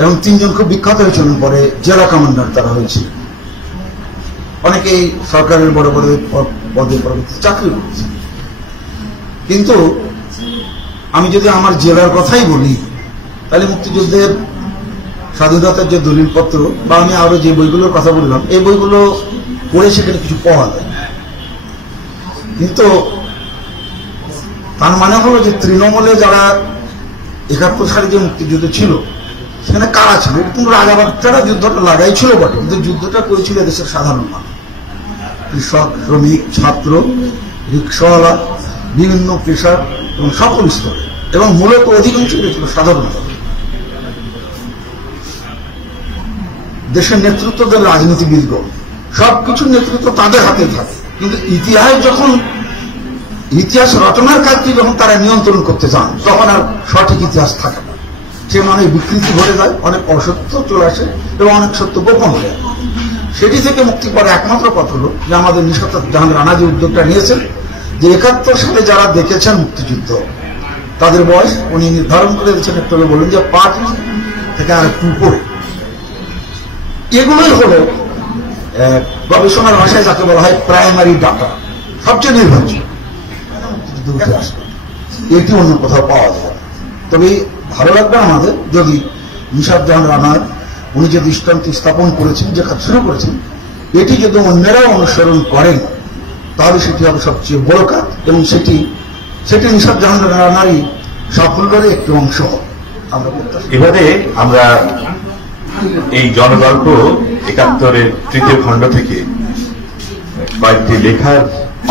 এবং 3 জন খুব বিখ্যাত হয়েছিলেন, পরে জেলা কমান্ডার তারা হয়েছিল। অনেকেই সরকারের বড় বড় পদে পরবর্তীতে চাকরি করেছে। কিন্তু আমি যদি আমার জেলার কথাই বলি, তাহলে মুক্তিযুদ্ধের স্বাধীনতার যে দলিলপত্র বা আমি আরো যে বইগুলোর কথা বললাম, এই বইগুলো পড়ে সেখানে কিছু পাওয়া যায়। কিন্তু তার মানে হলো যে তৃণমূলে যারা ৭১ সালে যে মুক্তিযুদ্ধ ছিল সেখানে কারা ছিল? কিন্তু রাজাবাচ্চারা যুদ্ধটা লাগাই ছিল বটে, কিন্তু যুদ্ধটা করেছিল দেশের সাধারণ মানুষ, কৃষক, শ্রমিক, ছাত্র, রিক্সাওয়ালা, বিভিন্ন পেশার এবং সকল স্তরে, এবং মূলত অধিকাংশ ছিল সাধারণ মানুষ। দেশের নেতৃত্বদের রাজনীতিবিদগণ সবকিছুর নেতৃত্ব তাদের হাতে থাকে, কিন্তু ইতিহাস রচনার কাজটি যখন তারা নিয়ন্ত্রণ করতে চান, তখন আর সঠিক ইতিহাস থাকে না। সে অনেক বিকৃতি ঘটে যায়, অনেক অসত্য চলে আসে এবং অনেক সত্য গোপন হয়ে যায়। সেটি থেকে মুক্তি পাওয়ার একমাত্র পথ হল যে আমাদের নিশাত-জাহান রানা যে উদ্যোগটা নিয়েছেন, যে ৭১ সালে যারা দেখেছেন মুক্তিযুদ্ধ, তাদের বয়স উনি নির্ধারণ করে দিয়েছেন, একটু বলেন যে 5 থেকে আর একটু উপরে। এগুলোই হল গবেষণার ভাষায় যাকে বলা হয় প্রাইমারি ডাটা, সবচেয়ে নির্ভরযোগ্য। এটি অন্য কোথাও পাওয়া যায় না। তবে ভালো লাগবে আমাদের যদি নিশাত-জাহান রানার উনি যে দৃষ্টান্ত স্থাপন করেছেন, যে কাজ শুরু করেছেন, এটি যদি অন্যরাও অনুসরণ করেন তাহলে সেটি হবে সবচেয়ে বড় কাজ, এবং সেটি নিশাত-জাহান রানারই সাফল্যের একটি অংশ হবে। আমরা এবারে আমরা এই জনগল্প ৭১-এর ৩য় খণ্ড থেকে কয়েকটি লেখার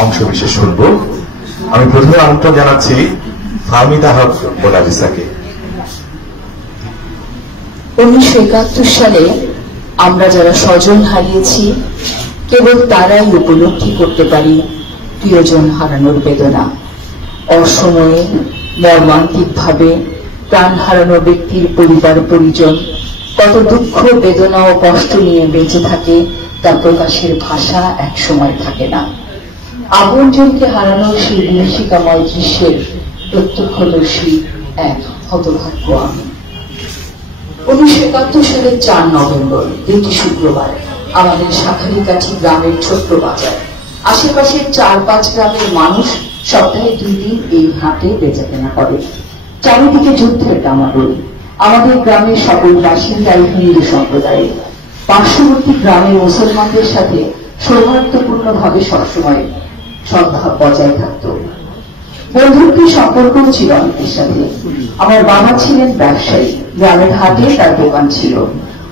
অংশ বিশেষ শুনব। আমি প্রথমে আমন্ত্রণ জানাচ্ছি ফাহমিদা হক মোনালিসাকে। ১৯৭১ সালে আমরা যারা স্বজন হারিয়েছি, কেবল তারাই উপলব্ধি করতে পারি প্রিয়জন হারানোর বেদনা। অসময়ে মর্মান্তিকভাবে প্রাণ হারানো ব্যক্তির পরিবার পরিজন কত দুঃখ, বেদনা ও কষ্ট নিয়ে বেঁচে থাকে, তা প্রকাশের ভাষা একসময় থাকে না। আপনজনকে হারানোর সেই বিভীষিকাময় দৃশ্যের প্রত্যক্ষদর্শী এক হতভাগ্য আমি। ১৯৭১ সালের ৪ নভেম্বর, দিনটি শুক্রবার, আমাদের শাখারিকাঠি গ্রামের ছোট্ট বাজার। আশেপাশের ৪-৫ গ্রামের মানুষ সপ্তাহে 2 দিন এই হাটে বেচাকেনা করে। চারিদিকে যুদ্ধের দামাদড়ি। আমাদের গ্রামের সকল বাসিন্দাই হিন্দু সম্প্রদায়ের। পার্শ্ববর্তী গ্রামের মুসলমানদের সাথে সৌহার্দ্যপূর্ণভাবে সবসময় সদ্ভাব বজায় থাকত। বন্ধুত্বের সম্পর্ক ছিল অনেকের সাথে। আমার বাবা ছিলেন ব্যবসায়ী, গ্রামের হাটে তার দোকান ছিল।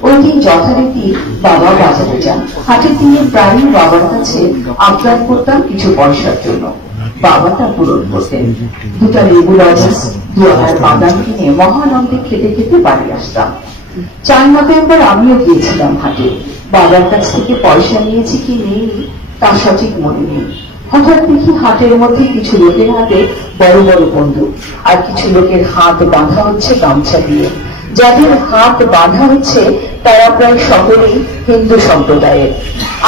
ওই দিন যথারীতি বাবা বাজারে যান। হাটের দিনে প্রায়ই বাবার কাছে আবদার করতাম কিছু পয়সার জন্য। বাবা তা পূরণ করতেন। দুটা লেবু রজাস, 2 আনার বাদাম কিনে মহানন্দে খেতে খেতে বাড়ি আসতাম। 4 নভেম্বর আমিও গিয়েছিলাম হাটে। বাবার কাছ থেকে পয়সা নিয়েছি কি নেই তা সঠিক মনে নেই। হঠাৎ দেখি হাটের মধ্যে কিছু লোকের হাতে বড় বড় বন্দুক, আর কিছু লোকের হাত বাঁধা হচ্ছে গামছা দিয়ে। যাদের হাত বাঁধা হচ্ছে তারা প্রায় সকলেই হিন্দু সম্প্রদায়ের।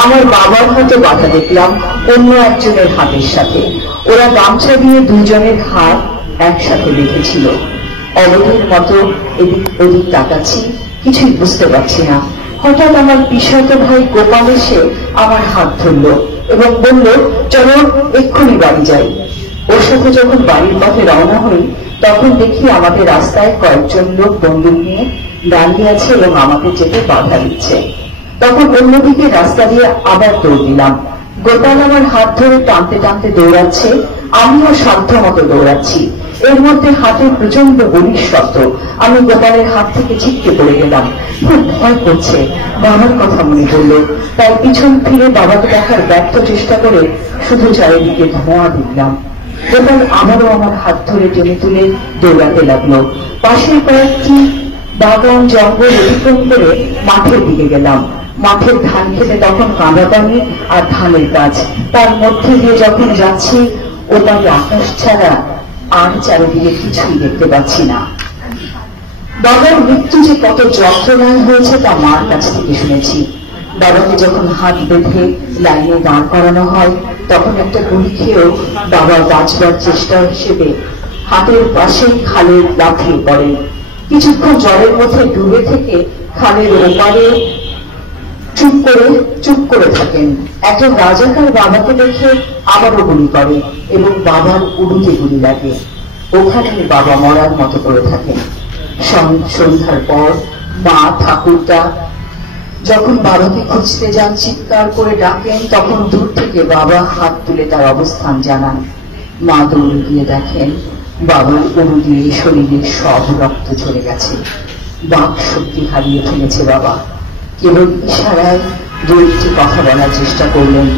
আমার বাবার হাতে বাঁধা দেখলাম অন্য একজনের হাতের সাথে। ওরা গামছা দিয়ে 2 জনের হাত একসাথে বেঁধেছিল। অবধির মতো এদিক ওদিক তাকাচ্ছি, কিছুই বুঝতে পারছি না। হঠাৎ আমার পিসত ভাই গোপাল এসে আমার হাত ধরল এবং বলল, চলো এক্ষুনি বাড়ি যাই। ওর সাথে যখন বাড়ির পথে রওনা হই তখন দেখি আমাদের রাস্তায় কয়েকজন লোক বন্দুক নিয়ে দাঁড়িয়ে আছে এবং আমাকে যেতে বাধা দিচ্ছে। তখন অন্যদিকে রাস্তা দিয়ে আবার দৌড় দিলাম। গোপাল আমার হাত ধরে টানতে টানতে দৌড়াচ্ছে, আমিও সাধ্য মতো দৌড়াচ্ছি। এর মধ্যে হাতের প্রচন্ড গুলির শব্দ। আমি গোপালের হাত থেকে ছিটকে পড়ে গেলাম। খুব ভয় করছে। বাবার কথা মনে পড়ল, তাই পিছন ফিরে বাবাকে দেখার ব্যর্থ চেষ্টা করে শুধু চারিদিকে ধোঁয়া দেখলাম। গোপাল আবারও আমার হাত ধরে টেনে তুলে দৌড়াতে লাগলো। পাশের কয়েকটি বাগান জঙ্গল অতিক্রম করে মাঠের দিকে গেলাম। মাঠের ধান খেতে তখন কাঁদাপানি আর ধানের গাছ। তার মধ্যে দিয়ে যখন যাচ্ছি ওটাকে আকাশ ছাড়া আর চারিদিকে কিছুই দেখতে পাচ্ছি না। বাবার মৃত্যু যে কত যন্ত্রণায় হয়েছে তা মার কাছ থেকে শুনেছি। বাবাকে যখন হাত বেঁধে লাইনে দাঁড় করানো হয় তখন একটা গুলি খেয়েও বাবা বাঁচবার চেষ্টা হিসেবে হাতের পাশে খালে লাফিয়ে পড়েন। কিছুক্ষণ জলের মধ্যে ডুবে থেকে খালের ওপারে চুপ করে থাকেন। একজন রাজাকার বাবাকে দেখে আবারও গুলি করে এবং বাবার উড়ুতে গুলি লাগে। ওখানে বাবা মরার মতো করে থাকেন। সন্ধ্যার পর মা ঠাকুরটা যখন বাবাকে খুঁজতে যান, চিৎকার করে ডাকেন, তখন দূর থেকে বাবা হাত তুলে তার অবস্থান জানান। মা দৌড়ে গিয়ে দেখেন বাবার উড়ু দিয়ে শরীরের সব রক্ত ঝরে গেছে। বাক শক্তি হারিয়ে ফেলেছে বাবা। কেবল ইশারায় 2-1টি কথা বলার চেষ্টা করলেন।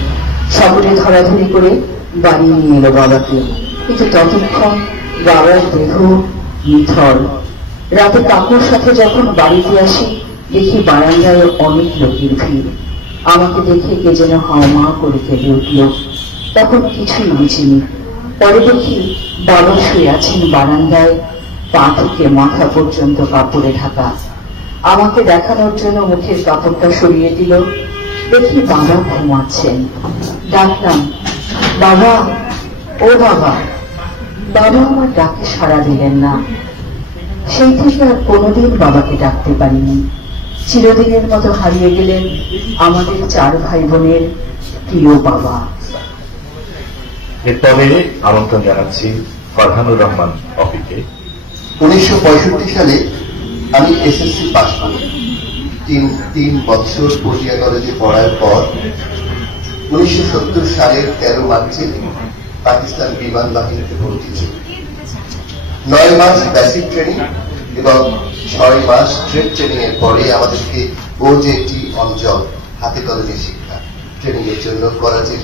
সকলে ধরাধরি করে বাড়ি নিয়ে এলো বাবাকে, কিন্তু ততক্ষণ বাবার দেহ নিথর। রাতে কাকুর সাথে যখন বাড়িতে আসি দেখি বারান্দায় অনেক লোকের ভিড়। আমাকে দেখে কে যেন হাওমা করে কেঁদে উঠল। তখন কিছুই বুঝিনি। পরে দেখি বাবা শুয়ে আছেন বারান্দায়, পা থেকে মাথা পর্যন্ত কাপড়ে ঢাকা। আমাকে দেখানোর জন্য মুখের কাপড়টা সরিয়ে দিল। দেখি বাবা ঘুমাচ্ছেন। ডাকলাম, বাবা, ও বাবা। বাবা আমার ডাকে সাড়া দিলেন না। সেই থেকে আর কোনোদিন বাবাকে ডাকতে পারিনি। চিরদিনের মতো হারিয়ে গেলেন আমাদের 4 ভাই বোনের প্রিয় বাবা। এরপরে আমন্ত্রণ জানাচ্ছি ফরহানুর রহমান অফিকে। 1965 সালে আমি এসএসসি পাস করি। 3 বছর পটিয়া কলেজে পড়ার পর 1970 সালের 13 মার্চে পাকিস্তান বিমান বাহিনীতে ভর্তি হই। 9 মাস বেসিক ট্রেনিং এবং 6 মাস ট্রেড ট্রেনিং এর পরে আমাদেরকে ওজেটি অঞ্চল হাতে কলমে শিক্ষা ট্রেনিং এর জন্য করাচির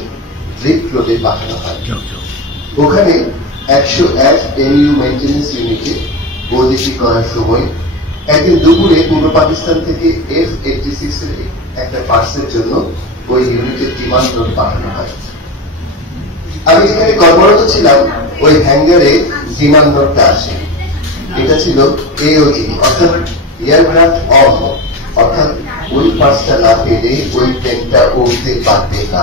ড্রিপ রোডে পাঠানো হয়। ওখানে 101 এমইউ মেইনটেনেন্স ইউনিটে ওজেটি করার সময় একদিন দুপুরে পূর্ব পাকিস্তান থেকে F-86 এর একটা পার্সের জন্য ওই ইউনিটের ডিমান্ড নোট পাঠানো হয়। আমি যেখানে কর্মরত ছিলাম ওই হ্যাঙ্গারে ডিমান্ড নোটটা আসে। এটা ছিল এওজি অর্থাৎ এয়ারক্রাফট অন, অর্থাৎ ওই পার্সটা না পেলে ওই প্লেনটা উড়তে পারবে না।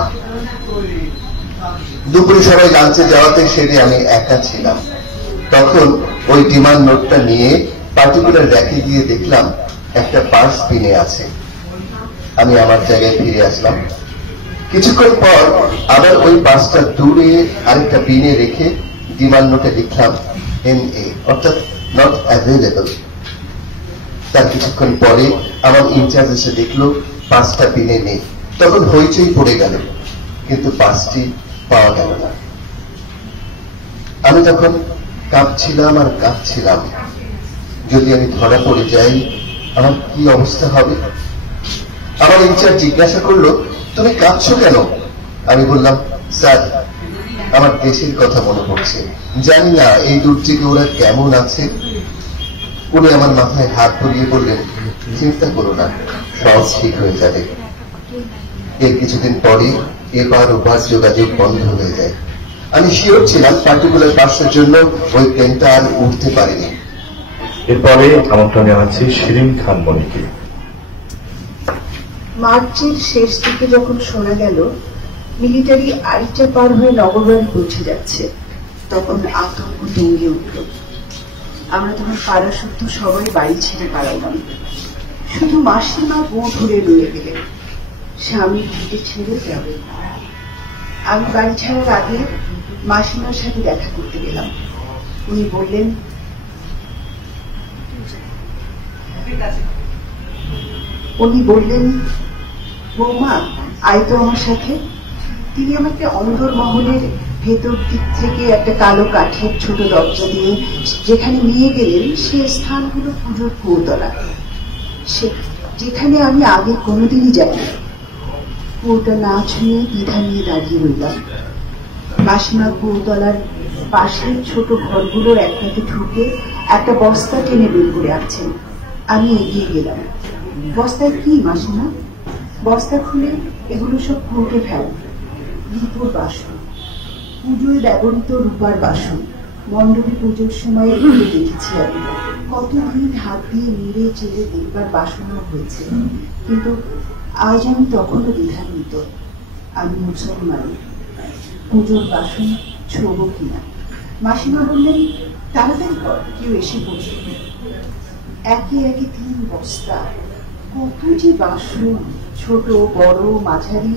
দুপুরে সবাই লাঞ্চে যাওয়াতে সেরে আমি একা ছিলাম। তখন ওই ডিমান্ড নোটটা নিয়ে পার্টিকুলার র্যাকে গিয়ে দেখলাম একটা পার্স পিনে আছে। আমি আমার জায়গায় ফিরে আসলাম। কিছুক্ষণ পর আবার ওই পার্সটা দূরে আরেকটা বিনে রেখে ডিমান্ড নোটে লিখলাম NA অর্থাৎ নট অ্যাভেলেবল। তার কিছুক্ষণ পরে আমার ইনচার্জ এসে দেখলো পার্সটা বিনে নেই। তখন হইচই পড়ে গেল, কিন্তু পার্সটি পাওয়া গেল না। আমি তখন কাঁপছিলাম আর কাঁপছিলাম, যদি আমি ধরা পড়ে যাই আমার কি অবস্থা হবে। আমার ইনচার্জ জিজ্ঞাসা করলো, তুমি কাঁদছো কেন? আমি বললাম, স্যার আমার দেশের কথা মনে পড়ছে, জানি না এই দুর্যোগে ওরা কেমন আছে। উনি আমার মাথায় হাত বুলিয়ে বললেন, চিন্তা করো না, সব ঠিক হয়ে যাবে। এর কিছুদিন পরে এবার ওপার যোগাযোগ বন্ধ হয়ে যায়। আমি শিওর ছিলাম পার্টিকুলার পার্সের জন্য ওই প্লেনটা আর উঠতে পারেনি। এরপরে আমন্ত্রণ জানাচ্ছি শিরিন খান মনিকে। মার্চের শেষ দিকে যখন শোনা গেল মিলিটারি আইটা পার হয়ে নগরবাড়ি পৌঁছে যাচ্ছে, তখন আতঙ্ক ডেঙ্গে উঠল। আমরা তখন পাড়া সত্য সবাই বাড়ি ছেড়ে পালালাম। শুধু মাসিমা বউ ধরে রয়ে গেলেন, স্বামী ভিটে ছেড়ে যাবে। আমি বাড়ি ছাড়ার আগে মাসিমার সাথে দেখা করতে গেলাম। উনি বললেন, বৌমা আয় তো আমার সাথে। তিনি আমাকে অন্দর মহলের ভেতর দিক থেকে একটা কালো কাঠের ছোট দরজা দিয়ে যেখানে নিয়ে গেলেন, সে স্থান হলো পুজোর কুয়োতলা, যেখানে আমি আগে কোনোদিনই যাইনি। কুয়োটা না ছুঁয়ে দ্বিধা নিয়ে দাঁড়িয়ে রইলাম। মাসিমা কুয়োতলার পাশের ছোট ঘরগুলোর একটাতে ঢুকে একটা বস্তা টেনে বের করে আনছেন। আমি এগিয়ে গেলাম। বস্তায় কি মাসিমা? বস্তা খুলে এগুলো সব কুয়োতে ফেল, রূপোর বাসন, পুজোয় ব্যবহৃত রূপার বাসন। মণ্ডপে পুজোর সময় এগুলো দেখেছি আমি। কতদিন হাত দিয়ে নেড়ে চেড়ে দেখবার বাসনও হয়েছে, কিন্তু আজ আমি তখনও দ্বিধান্বিত। আমি মুসলমান, পুজোর বাসন ছোব কিনা। মাসিমা বললেন, তাড়াতাড়ি কর, কেউ এসে পড়বে। একে একে 3 বস্তা, কত যে বাসন, ছোট বড় মাঝারি,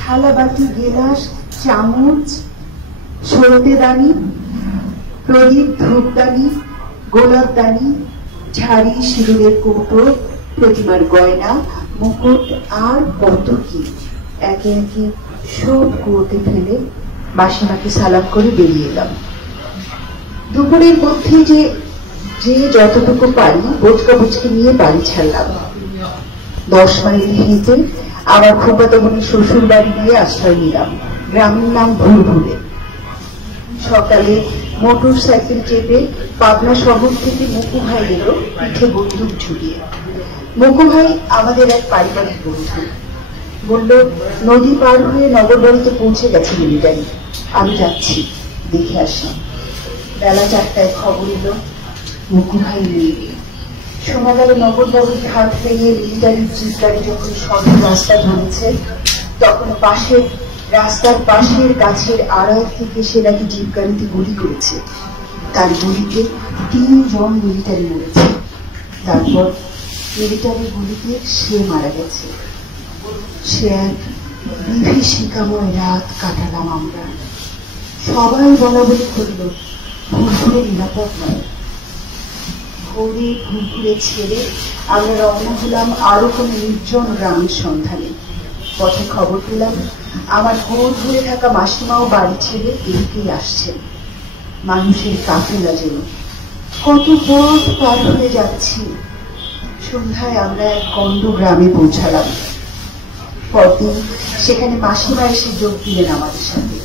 থালা বাটি গেলাস চামচ, সলতেদানি, প্রদীপ ধূপদানি, গোলাপদানি, ঝাড়ি সিঁদুরের কৌটো, প্রতিমার গয়না, মুকুট আর কত কি। একে একে সব কুয়োতে ফেলে মাসিমাকে সালাম করে বেরিয়ে এলাম। দুপুরের মধ্যে যে যতটুকু পারি বোচকা বুচকে নিয়ে বাড়ি ছাড়লাম। 10 মাইল হেঁটে আমার ফুফাতো বোনের শ্বশুর বাড়ি দিয়ে আশ্রয় নিলাম। গ্রামের নাম ভুরভুরে। সকালে মোটর সাইকেল চেপে পাবনা শহর থেকে মুকু ভাই এলো পিঠে বন্দুক ঝুলিয়ে। মুকু ভাই আমাদের এক পারিবারিক বন্ধু। বলল, নদী পার হয়ে নগরবাড়িতে পৌঁছে গেছে মিলিটারি, আমি যাচ্ছি, দেখে আসি। বেলা 4টায় খবর এলো মুকু ভাই নিয়ে। শোনা গেল নগরবাড়ির ঘাট পেরিয়ে মিলিটারির জিপ গাড়ি যখন সড়ক রাস্তা ধরেছে, তখন রাস্তার পাশের গাছের আড়াল থেকে সে নাকি জিপ গাড়িতে গুলি করেছে। তার গুলিতে 3 জন মিলিটারি মরেছে। তারপর মিলিটারি গুলিতে সে মারা গেছে। সে এক বিভীষিকাময় রাত কাটালাম আমরা। সবাই বলা বলি করল, ভুরভুরে নিরাপদ নয়। ভোরে ভুরভুরে ছেড়ে আমরা রওনা হলাম আরো কোন নির্জন গ্রামের সন্ধানে। পথে খবর পেলাম আমার ভোর ধরে থাকা মাসিমাও বাড়ি ছেড়ে এদিকেই আসছেন। মানুষের কাফেলা যেন। কত পথ পার হয়ে যাচ্ছি। সন্ধ্যায় আমরা এক গন্ড গ্রামে পৌঁছালাম। পরদিন সেখানে মাসিমা এসে যোগ দিলেন আমাদের সাথে।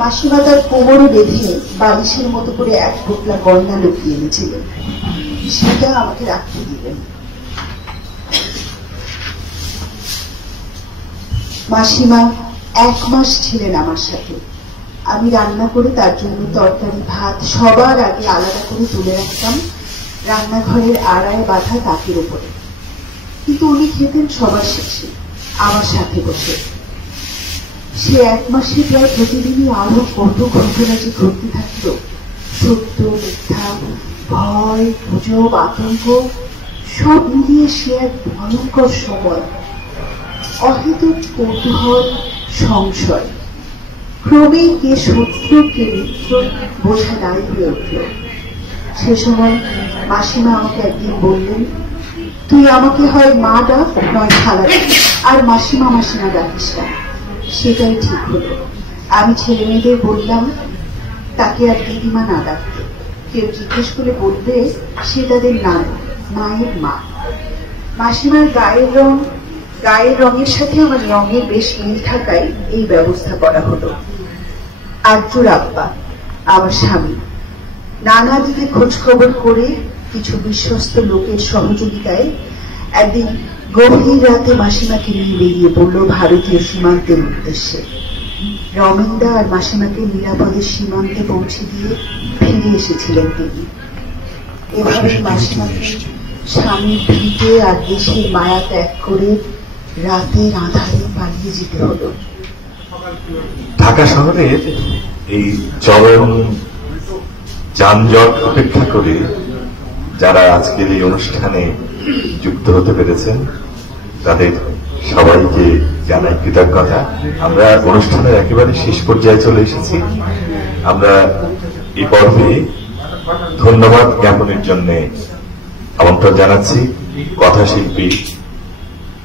মাসিমা তার কোমরে বেঁধে বালিশের মতো করে এক পোটলা গয়না লুকিয়ে এনেছিলেন, সেটা আমাকে রাখতে দিলেন। মাসিমা 1 মাস ছিলেন আমার সাথে। আমি রান্না করে তার জন্য তরকারি ভাত সবার আগে আলাদা করে তুলে রাখতাম রান্নাঘরের আড়ায় বাঁধা তাকের উপরে, কিন্তু উনি খেতেন সবার শেষে আমার সাথে বসে। সে 1 মাসে প্রায় প্রতিদিনই আরো কত ঘটনা যে ঘটতে থাকত। সত্য মিথ্যা, ভয় গুজব আতঙ্ক সব মিলিয়ে সে এক ভয়ঙ্কর সময়। অহেতুক কৌতূহল সংশয়, ক্রমেই কে শত্রু কে মিত্র বোঝা দায়ী হয়ে উঠল। সে সময় মাসিমা আমাকে একদিন বললেন, তুই আমাকে হয় মা ডাক নয় খালা ডাক, আর মাসিমা মাসিমা ডাকিস না। সেটাই ঠিক হলো। আমি ছেলে মেয়েদের বললাম তাকে আর দিদিমা না ডাকতে। কেউ জিজ্ঞেস করে বলবে সে তাদের নানু, মায়ের মা। মাসিমার গায়ের রঙের সাথে আমার রঙের বেশ মিল থাকায় এই ব্যবস্থা করা হলো। আর্যর আব্বা আমার স্বামী নানা দিকে খোঁজ খবর করে কিছু বিশ্বস্ত লোকের সহযোগিতায় একদিন গভীর রাতে মাসিমাকে নিয়ে বেরিয়ে পড়ল ভারতীয় সীমান্তের উদ্দেশ্যে। রমেনদা আর মাসিমাকে নিরাপদে সীমান্তে পৌঁছে দিয়ে ফিরে এসেছিলেন তিনি। এভাবে মাসিমাকে স্বামীর ভিটে আর দেশের মায়া ত্যাগ করে রাতের আঁধারে পালিয়ে যেতে হলো। ঢাকা শহরের এই চরম যানজট উপেক্ষা করে যারা আজকের এই অনুষ্ঠানে যুক্ত হতে পেরেছেন তাদের সবাইকে জানাই কৃতজ্ঞতা। আমরা অনুষ্ঠানের একেবারে শেষ পর্যায়ে চলে এসেছি। আমরা এই পর্বে ধন্যবাদ জ্ঞাপনের জন্য আমন্ত্রণ জানাচ্ছি কথাশিল্পী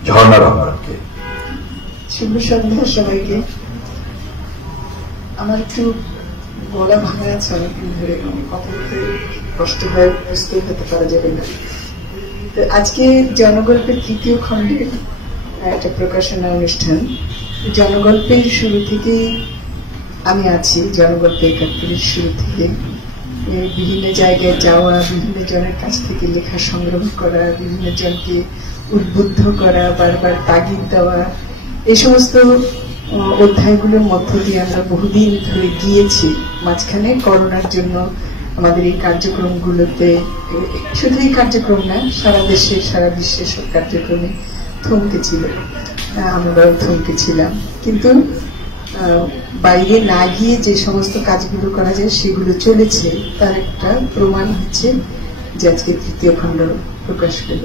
ঝর্ণা রহমানকে। শুভ সন্ধ্যা সবাইকে। আমার একটু গলা ভাঙা আছে অনেকদিন ধরে, কথা বলতে কষ্ট হয়, বুঝতে হতে পারা যাবে না। আজকে জনগল্পের তৃতীয় খণ্ডের একটা প্রকাশনা অনুষ্ঠান। জনগল্পের শুরু থেকেই আমি আছি, জনগল্প ৭১ শুরু থেকে বিভিন্ন জায়গায় যাওয়া, বিভিন্ন জনের কাছ থেকে লেখা সংগ্রহ করা, বিভিন্ন জনকে উদ্বুদ্ধ করা, বারবার তাগিদ দেওয়া, এই সমস্ত অধ্যায়গুলোর মধ্য দিয়ে আমরা বহুদিন ধরে গিয়েছি। মাঝখানে করোনার জন্য আমাদের এই কার্যক্রমগুলোতে, শুধু এই কার্যক্রম না, সারা দেশে সারা বিশ্বের সব কার্যক্রমে থমকে ছিল, আমরাও থমকে ছিলাম। কিন্তু বাইরে না গিয়ে যে সমস্ত কাজগুলো করা যায় সেগুলো চলেছে, তার একটা প্রমাণ হচ্ছে যে আজকে তৃতীয় খণ্ড প্রকাশ পেল।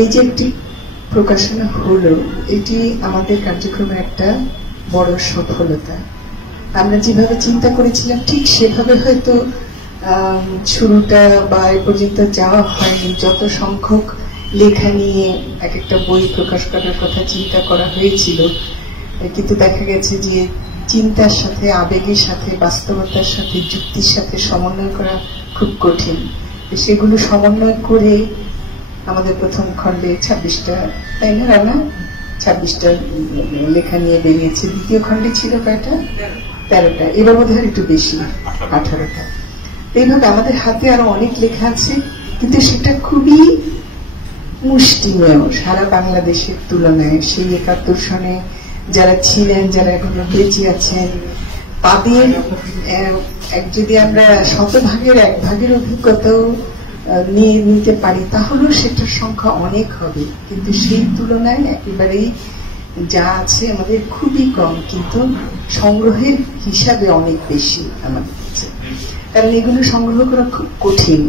এই যে একটি প্রকাশনা হলো, এটি আমাদের কার্যক্রমের একটা বড় সফলতা। আমরা যেভাবে চিন্তা করেছিলাম ঠিক সেভাবে হয়তো শুরুটা বা এ পর্যন্ত যাওয়া হয়নি। যত সংখ্যক লেখা নিয়ে এক একটা বই প্রকাশ করার কথা চিন্তা করা হয়েছিল, কিন্তু দেখা গেছে যে চিন্তার সাথে, আবেগের সাথে, বাস্তবতার সাথে, যুক্তির সাথে সমন্বয় করা খুব কঠিন। সেগুলো সমন্বয় করে আমাদের প্রথম খণ্ডে ২৬টা, তাই না রানা, ২৬টা লেখা নিয়ে বেরিয়েছে। দ্বিতীয় খণ্ডে ছিল কয়টা? ১৩টা, এবার বোধ হয় একটু বেশি, ১৮টা। এইভাবে আমাদের হাতে আরো অনেক লেখা আছে, কিন্তু সেটা খুবই মুষ্টিমেয় সারা বাংলাদেশের তুলনায়। সেই ৭১ সনে যারা ছিলেন, যারা এখনো বেঁচে আছেন, তাদের যদি আমরা ১০০ ভাগের অভিজ্ঞতাও নিয়ে নিতে পারি তাহলেও সেটার সংখ্যা অনেক হবে। কিন্তু সেই তুলনায় একেবারেই যা আছে আমাদের খুবই কম, কিন্তু সংগ্রহের হিসাবে অনেক বেশি আমাদের কাছে। কারণ এগুলো সংগ্রহ করা খুব কঠিন।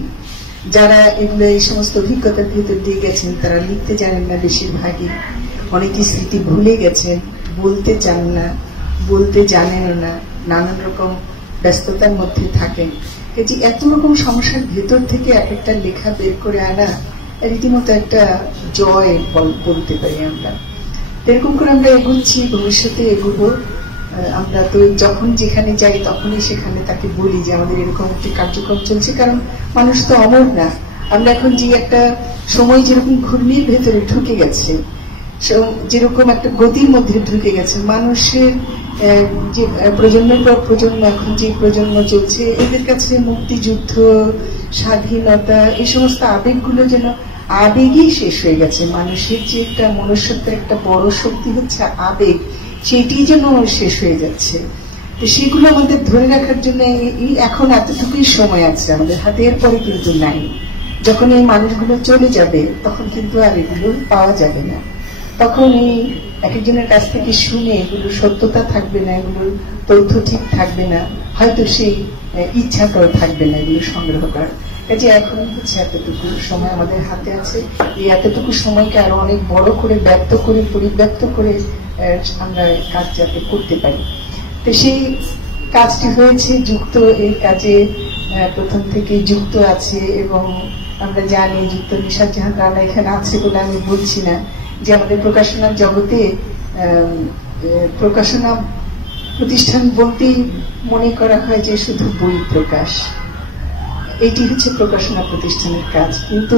যারা এগুলো এই সমস্ত অভিজ্ঞতার ভিতর দিয়ে গেছেন তারা লিখতে জানেন না বেশিরভাগই। অনেকে স্মৃতি ভুলে গেছেন, বলতে চান না, বলতে জানেন না, নানান রকম ব্যস্ততার মধ্যে থাকেন। যে এত রকম সমস্যার ভেতর থেকে এক একটা লেখা বের করে আনা রীতিমতো একটা জয় বলতে পারি আমরা। এরকম করে আমরা এগোচ্ছি, ভবিষ্যতে এগোবো। আমরা তো যখন যেখানে যাই তখনই সেখানে তাকে বলি যে আমাদের এরকম একটি কার্যক্রম চলছে, কারণ মানুষ তো অমর না। আমরা এখন যে একটা সময় যেরকম ঘূর্ণির ভেতরে ঢুকে গেছে, যেরকম একটা গতির মধ্যে ঢুকে গেছে, মানুষের যে প্রজন্মের পর প্রজন্ম, এখন যে প্রজন্ম চলছে, এদের কাছে মুক্তিযুদ্ধ, স্বাধীনতা, এই সমস্ত আবেগগুলো যেন আবেগই শেষ হয়ে গেছে। মানুষের যে একটা মনুষ্যত্বের একটা বড় শক্তি হচ্ছে আবেগ, সেটি যেন শেষ হয়ে যাচ্ছে। তো সেগুলো আমাদের ধরে রাখার জন্য এখন এতটুকুই সময় আছে আমাদের হাতে, এরপরে কিন্তু নাই। যখন এই মানুষগুলো চলে যাবে তখন কিন্তু আর এগুলো পাওয়া যাবে না। তখন এই এক একজনের কাছ থেকে শুনে এগুলোর সত্যতা থাকবে না, এগুলোর তথ্য ঠিক থাকবে না, হয়তো সেই ইচ্ছাটাও থাকবে না এগুলো সংগ্রহ করার। কাজে এখন হচ্ছে এতটুকু সময় আমাদের হাতে আছে, এই এতটুকু সময়কে আরো অনেক বড় করে ব্যক্ত করে, পরিব্যক্ত করে আমরা কাজ যাতে করতে পারি। তো সেই কাজটি হয়েছে, যুক্ত এই কাজে প্রথম থেকে যুক্ত আছে। এবং আমরা জানি যুক্ত নিশাত জাহান রানা এখানে আছে বলে আমি বলছি না যে আমাদের প্রকাশনার জগতে প্রকাশনা প্রতিষ্ঠান বলতেই মনে করা হয় যে শুধু বই প্রকাশ। এটি হচ্ছে প্রকাশনা প্রতিষ্ঠানের কাজ। কিন্তু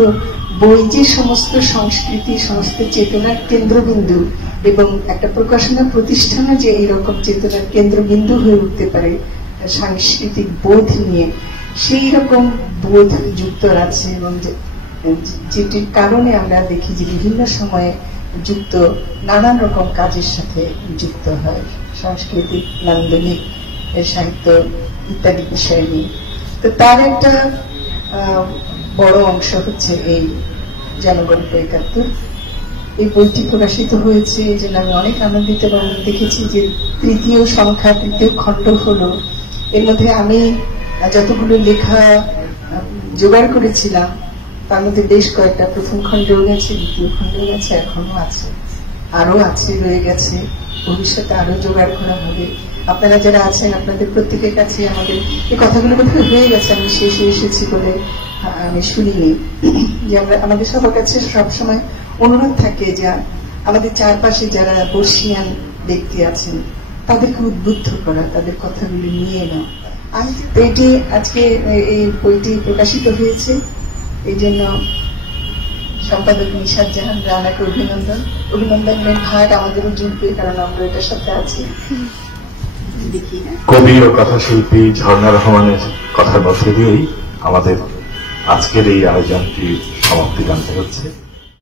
বই যে সমস্ত সংস্কৃতি, সমস্ত চেতনার কেন্দ্রবিন্দু, এবং একটা প্রকাশনা প্রতিষ্ঠানও যে এইরকম চেতনার কেন্দ্রবিন্দু হয়ে উঠতে পারে সাংস্কৃতিক বোধ নিয়ে, সেই রকম বোধ যুক্ত আছে, এবং যেটির কারণে আমরা দেখি যে বিভিন্ন সময়ে যুক্ত নানান রকম কাজের সাথে যুক্ত হয়, সাংস্কৃতিক, নান্দনিক, সাহিত্য ইত্যাদি বিষয় নিয়ে। তো তার একটা বড় অংশ হচ্ছে এই জনগল্প ৭১। এই বইটি প্রকাশিত হয়েছে এই জন্য আমি অনেক আনন্দিত, এবং দেখেছি যে তৃতীয় সংখ্যা, তৃতীয় খণ্ড হলো। এর মধ্যে আমি যতগুলো লেখা জোগাড় করেছিলাম তার মধ্যে বেশ কয়েকটা প্রথম খণ্ডেও গেছে, দ্বিতীয় খণ্ডেও গেছে, এখনো আছে, আরো আছে, রয়ে গেছে, ভবিষ্যতে আরো জোগাড় করা হবে। আপনারা যারা আছেন আপনাদের প্রত্যেকের কাছে আমাদের এই কথাগুলো বোধহয় হয়ে গেছে, আমি শেষ হয়ে এসেছি বলে আমি শুনিনি। যে আমরা আমাদের সবার কাছে সবসময় অনুরোধ থাকে যে আমাদের চারপাশে যারা বর্ষিয়ান ব্যক্তি আছেন তাদেরকে উদ্বুদ্ধ করা, তাদের কথাগুলি নিয়ে নেওয়া। এটি আজকে এই বইটি প্রকাশিত হয়েছে, এই জন্য সম্পাদক নিশাত জাহান রানাকে অভিনন্দনের ভাগ আমাদেরও জুটবে, কারণ আমরা এটার সাথে আছি। কবি ও কথাশিল্পী ঝর্ণা রহমানের কথার মধ্যে দিয়েই আমাদের আজকের এই আয়োজনটি সমাপ্তি টানতে হচ্ছে।